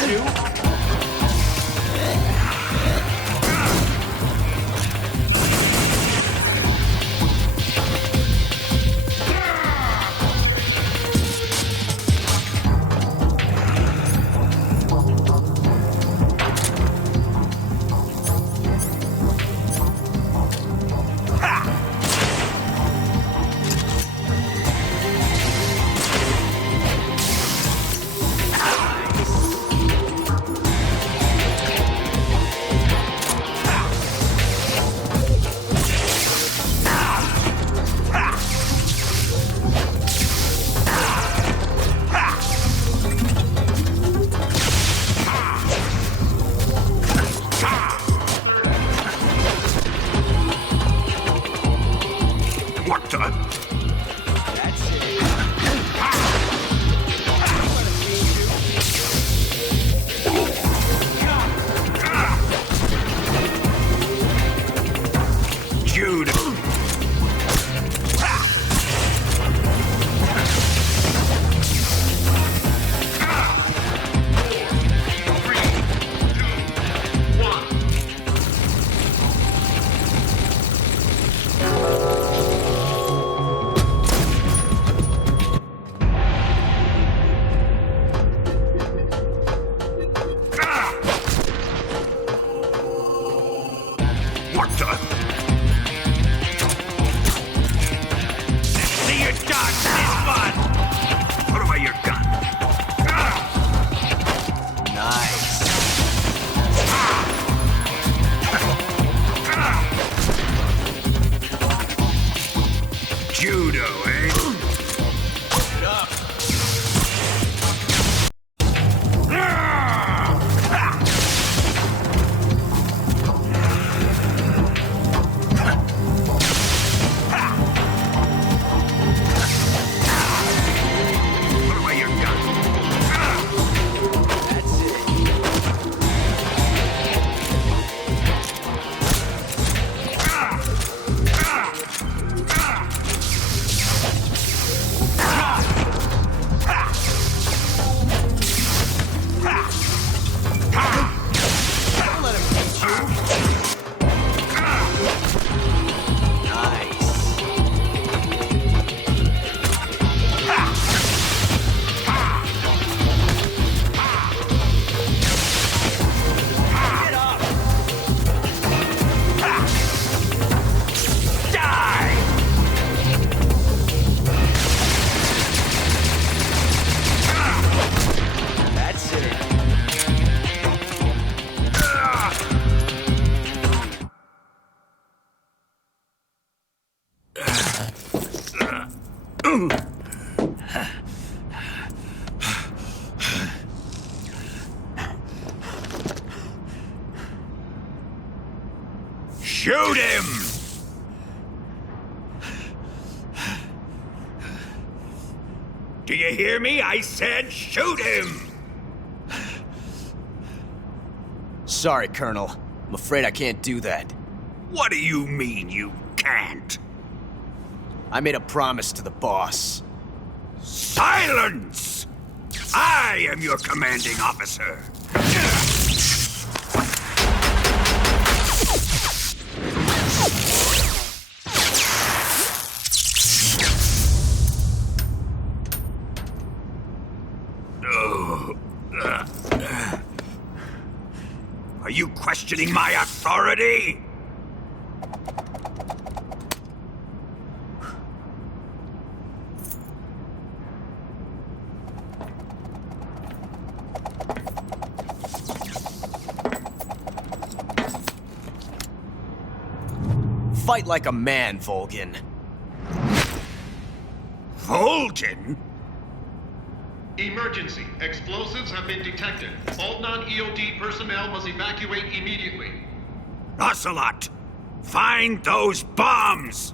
you? Shoot him! Do you hear me? I said shoot him! Sorry, Colonel. I'm afraid I can't do that. What do you mean you can't? I made a promise to the boss. Silence! I am your commanding officer. Are you questioning my authority? Fight like a man, Volgin. Volgin? Emergency. Explosives have been detected. All non-EOD personnel must evacuate immediately. Ocelot! Find those bombs!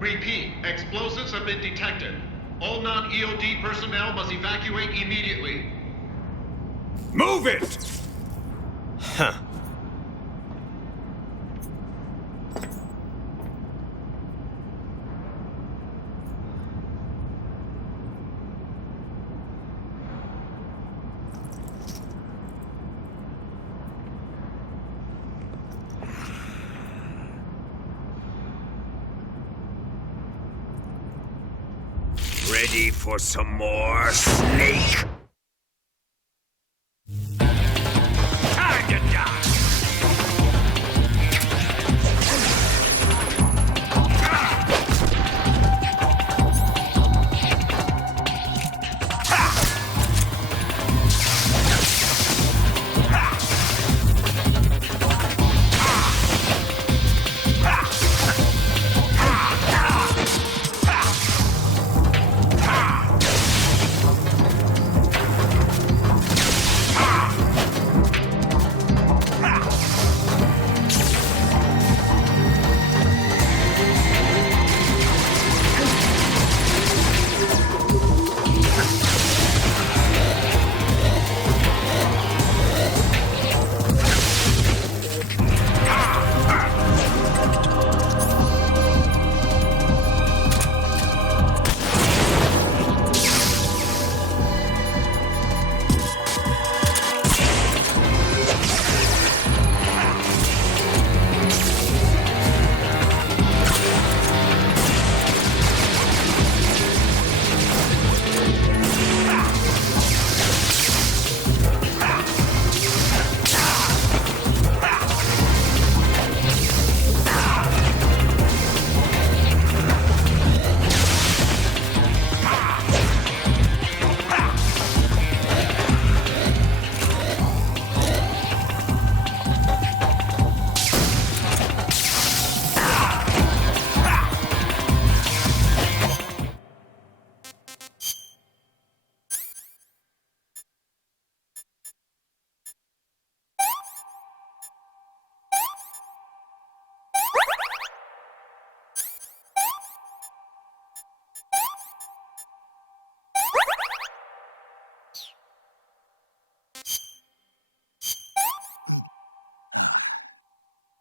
Repeat. Explosives have been detected. All non-EOD personnel must evacuate immediately. Move it! Huh. Ready for some more, Snake? Time to die!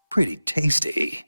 Pretty tasty.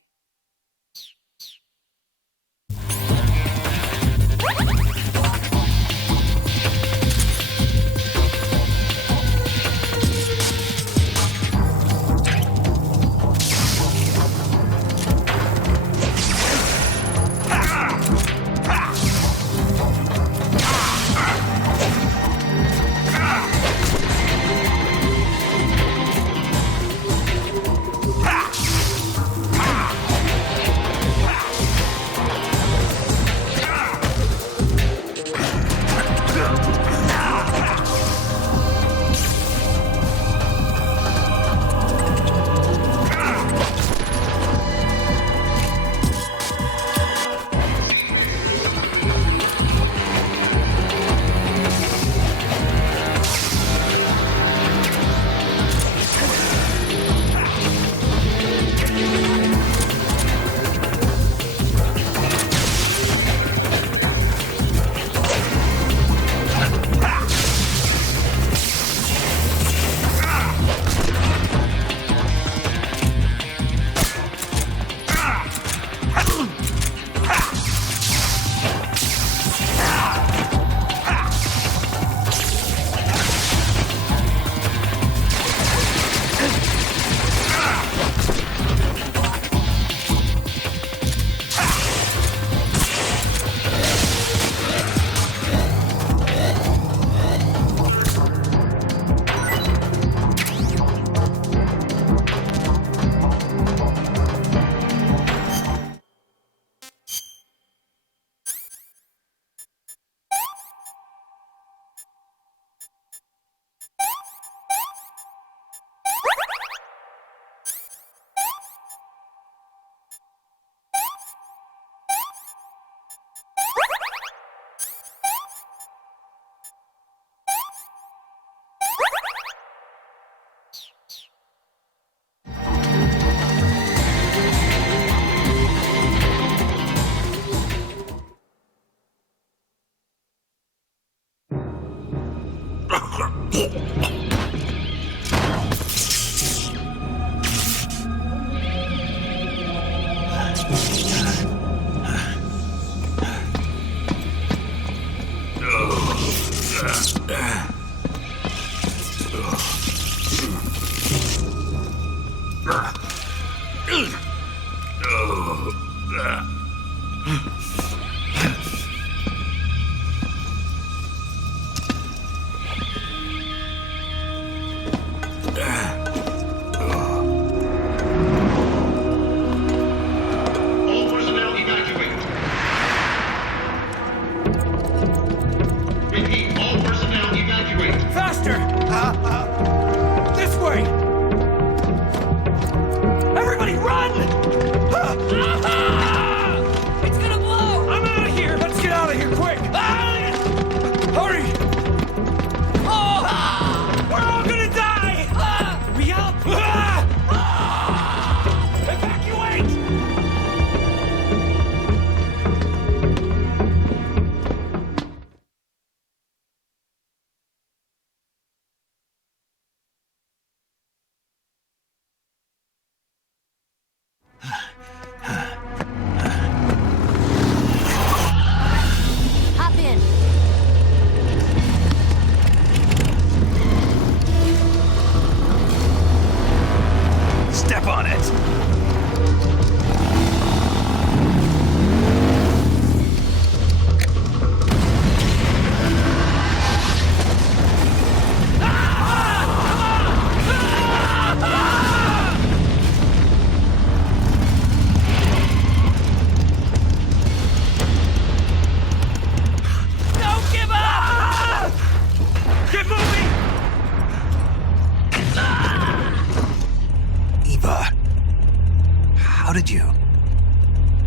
How did you?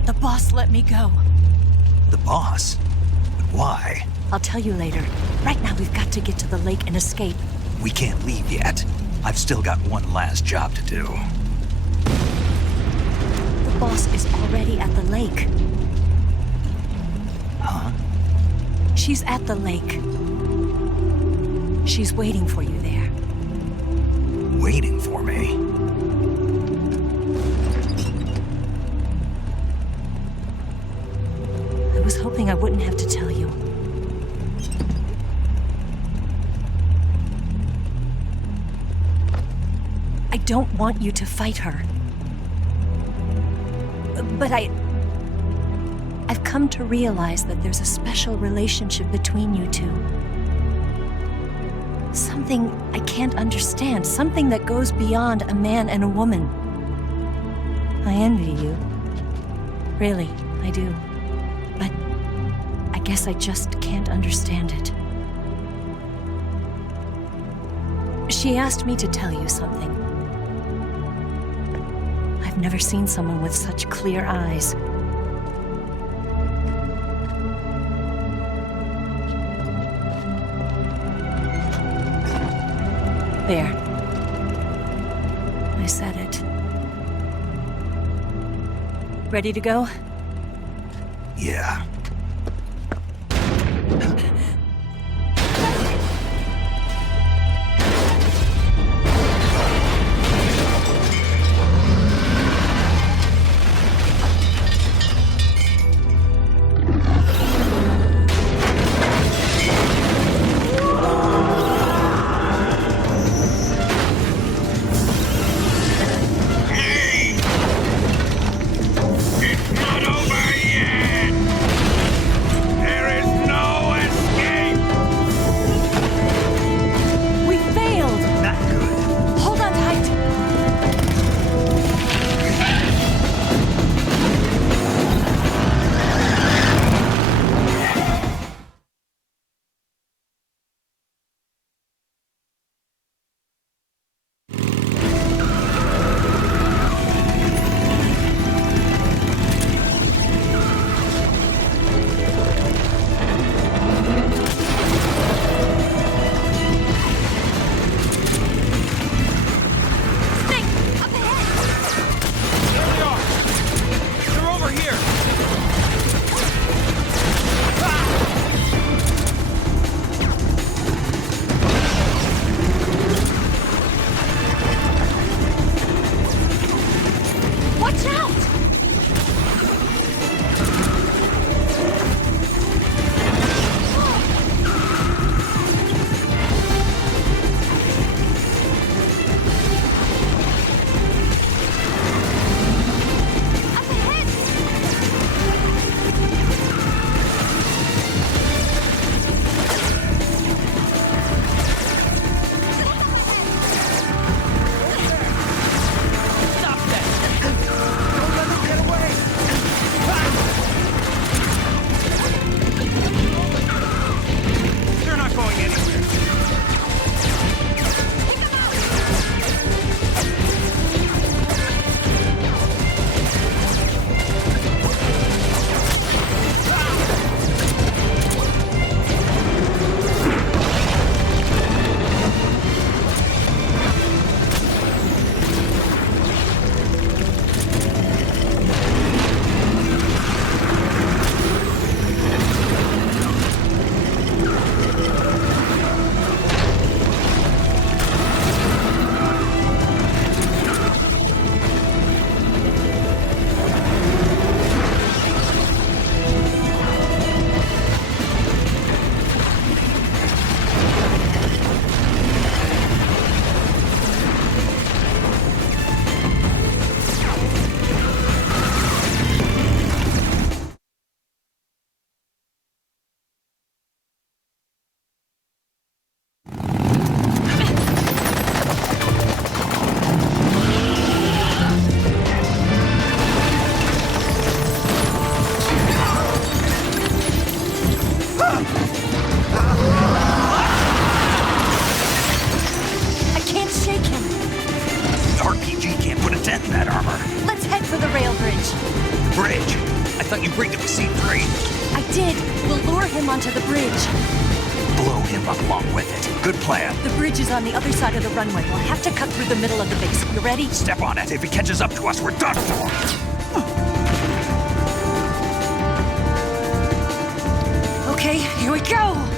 The boss let me go. The boss? But why? I'll tell you later. Right now, we've got to get to the lake and escape. We can't leave yet. I've still got one last job to do. The boss is already at the lake. Huh? She's at the lake. She's waiting for you there. Waiting for me? I was hoping I wouldn't have to tell you. I don't want you to fight her. But I've come to realize that there's a special relationship between you two. Something I can't understand, something that goes beyond a man and a woman. I envy you. Really, I do. But I guess I just can't understand it. She asked me to tell you something. I've never seen someone with such clear eyes. There. I said it. Ready to go? Yeah. It's not over yet! did. We'll lure him onto the bridge. Blow him up along with it. Good plan. The bridge is on the other side of the runway. We'll have to cut through the middle of the base. You ready? Step on it. If he catches up to us, we're done for. Okay, here we go!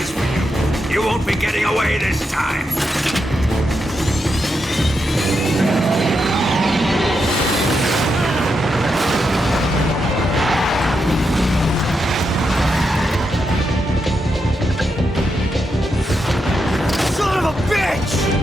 eyes for you. You won't be getting away this time. Son of a bitch!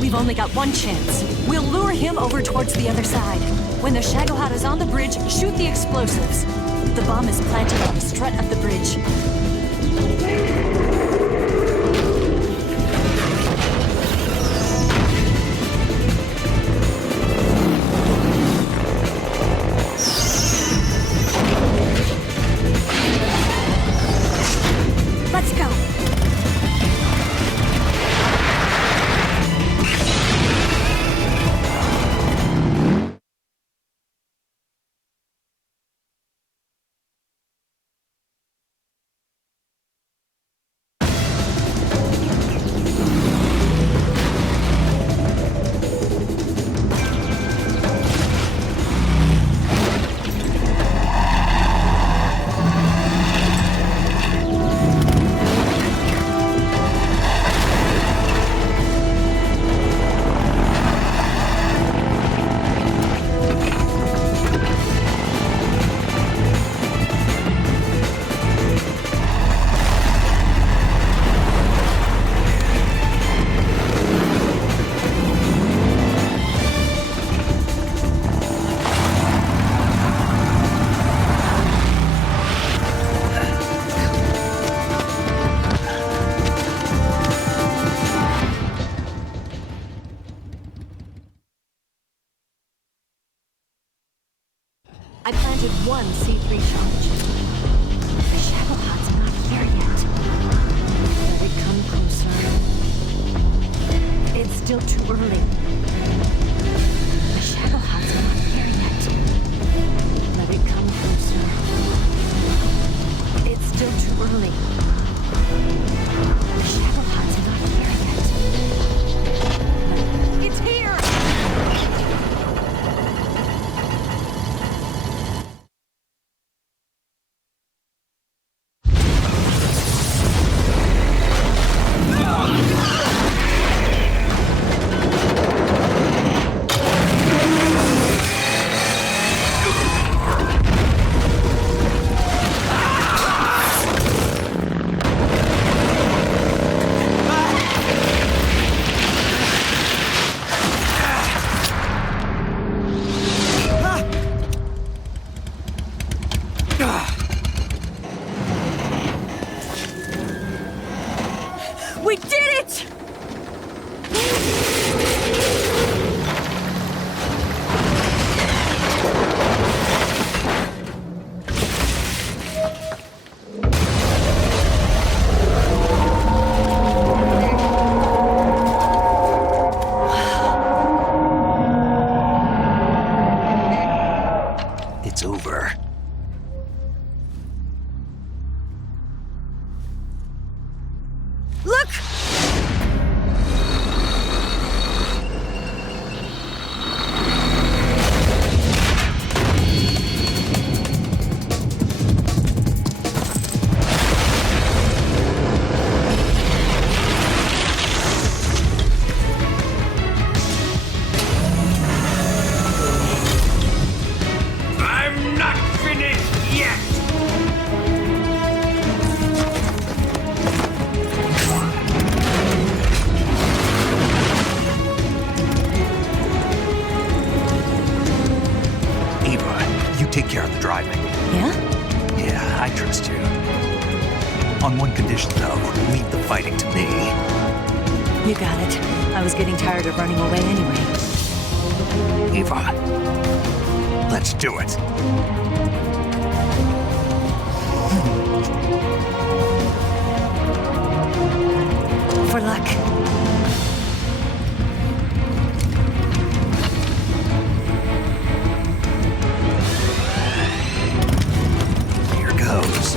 We've only got one chance. We'll lure him over towards the other side. When the Shagohod is on the bridge, shoot the explosives. The bomb is planted on the strut of the bridge. Let's go. I planted one C3 charge. The Shagohod's not here yet. Let it come closer. It's still too early. The Shagohod's not here yet. Let it come closer. It's still too early. On one condition, though. Leave the fighting to me. You got it. I was getting tired of running away anyway. Eva, let's do it. For luck. Here goes.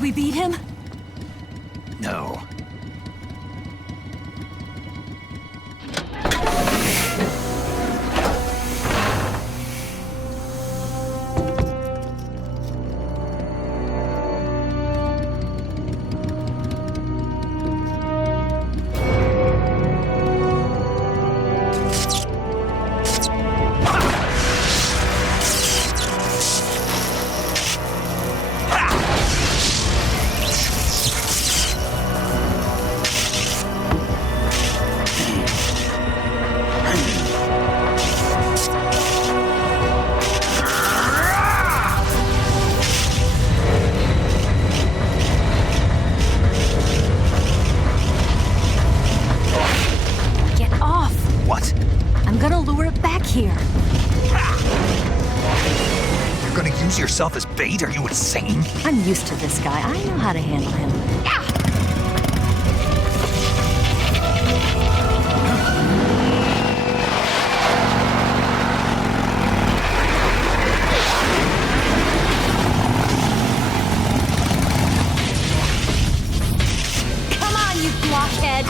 we beat him? No. here. You're gonna use yourself as bait? Are you insane? I'm used to this guy. I know how to handle him. Come on, you blockhead!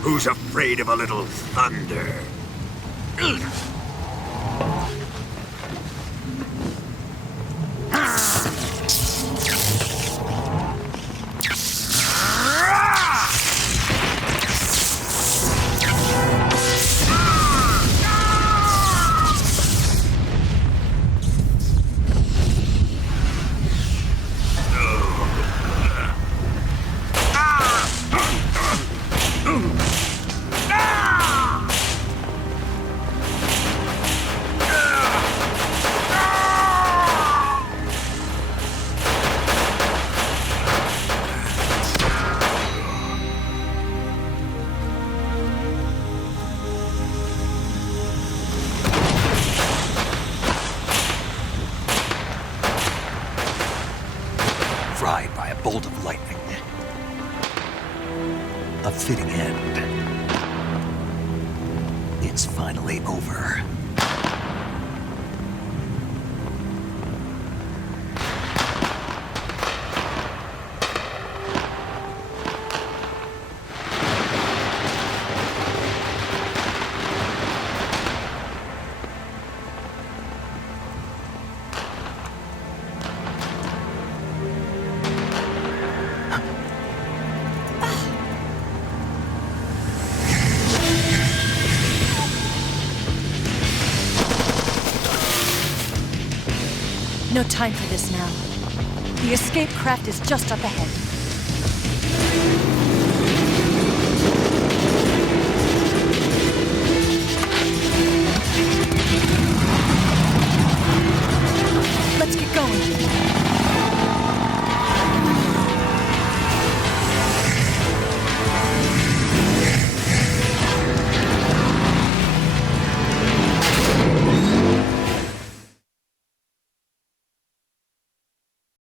Who's afraid of a little thunder? Fried by a bolt of lightning. A fitting end. It's finally over. No time for this now. The escape craft is just up ahead.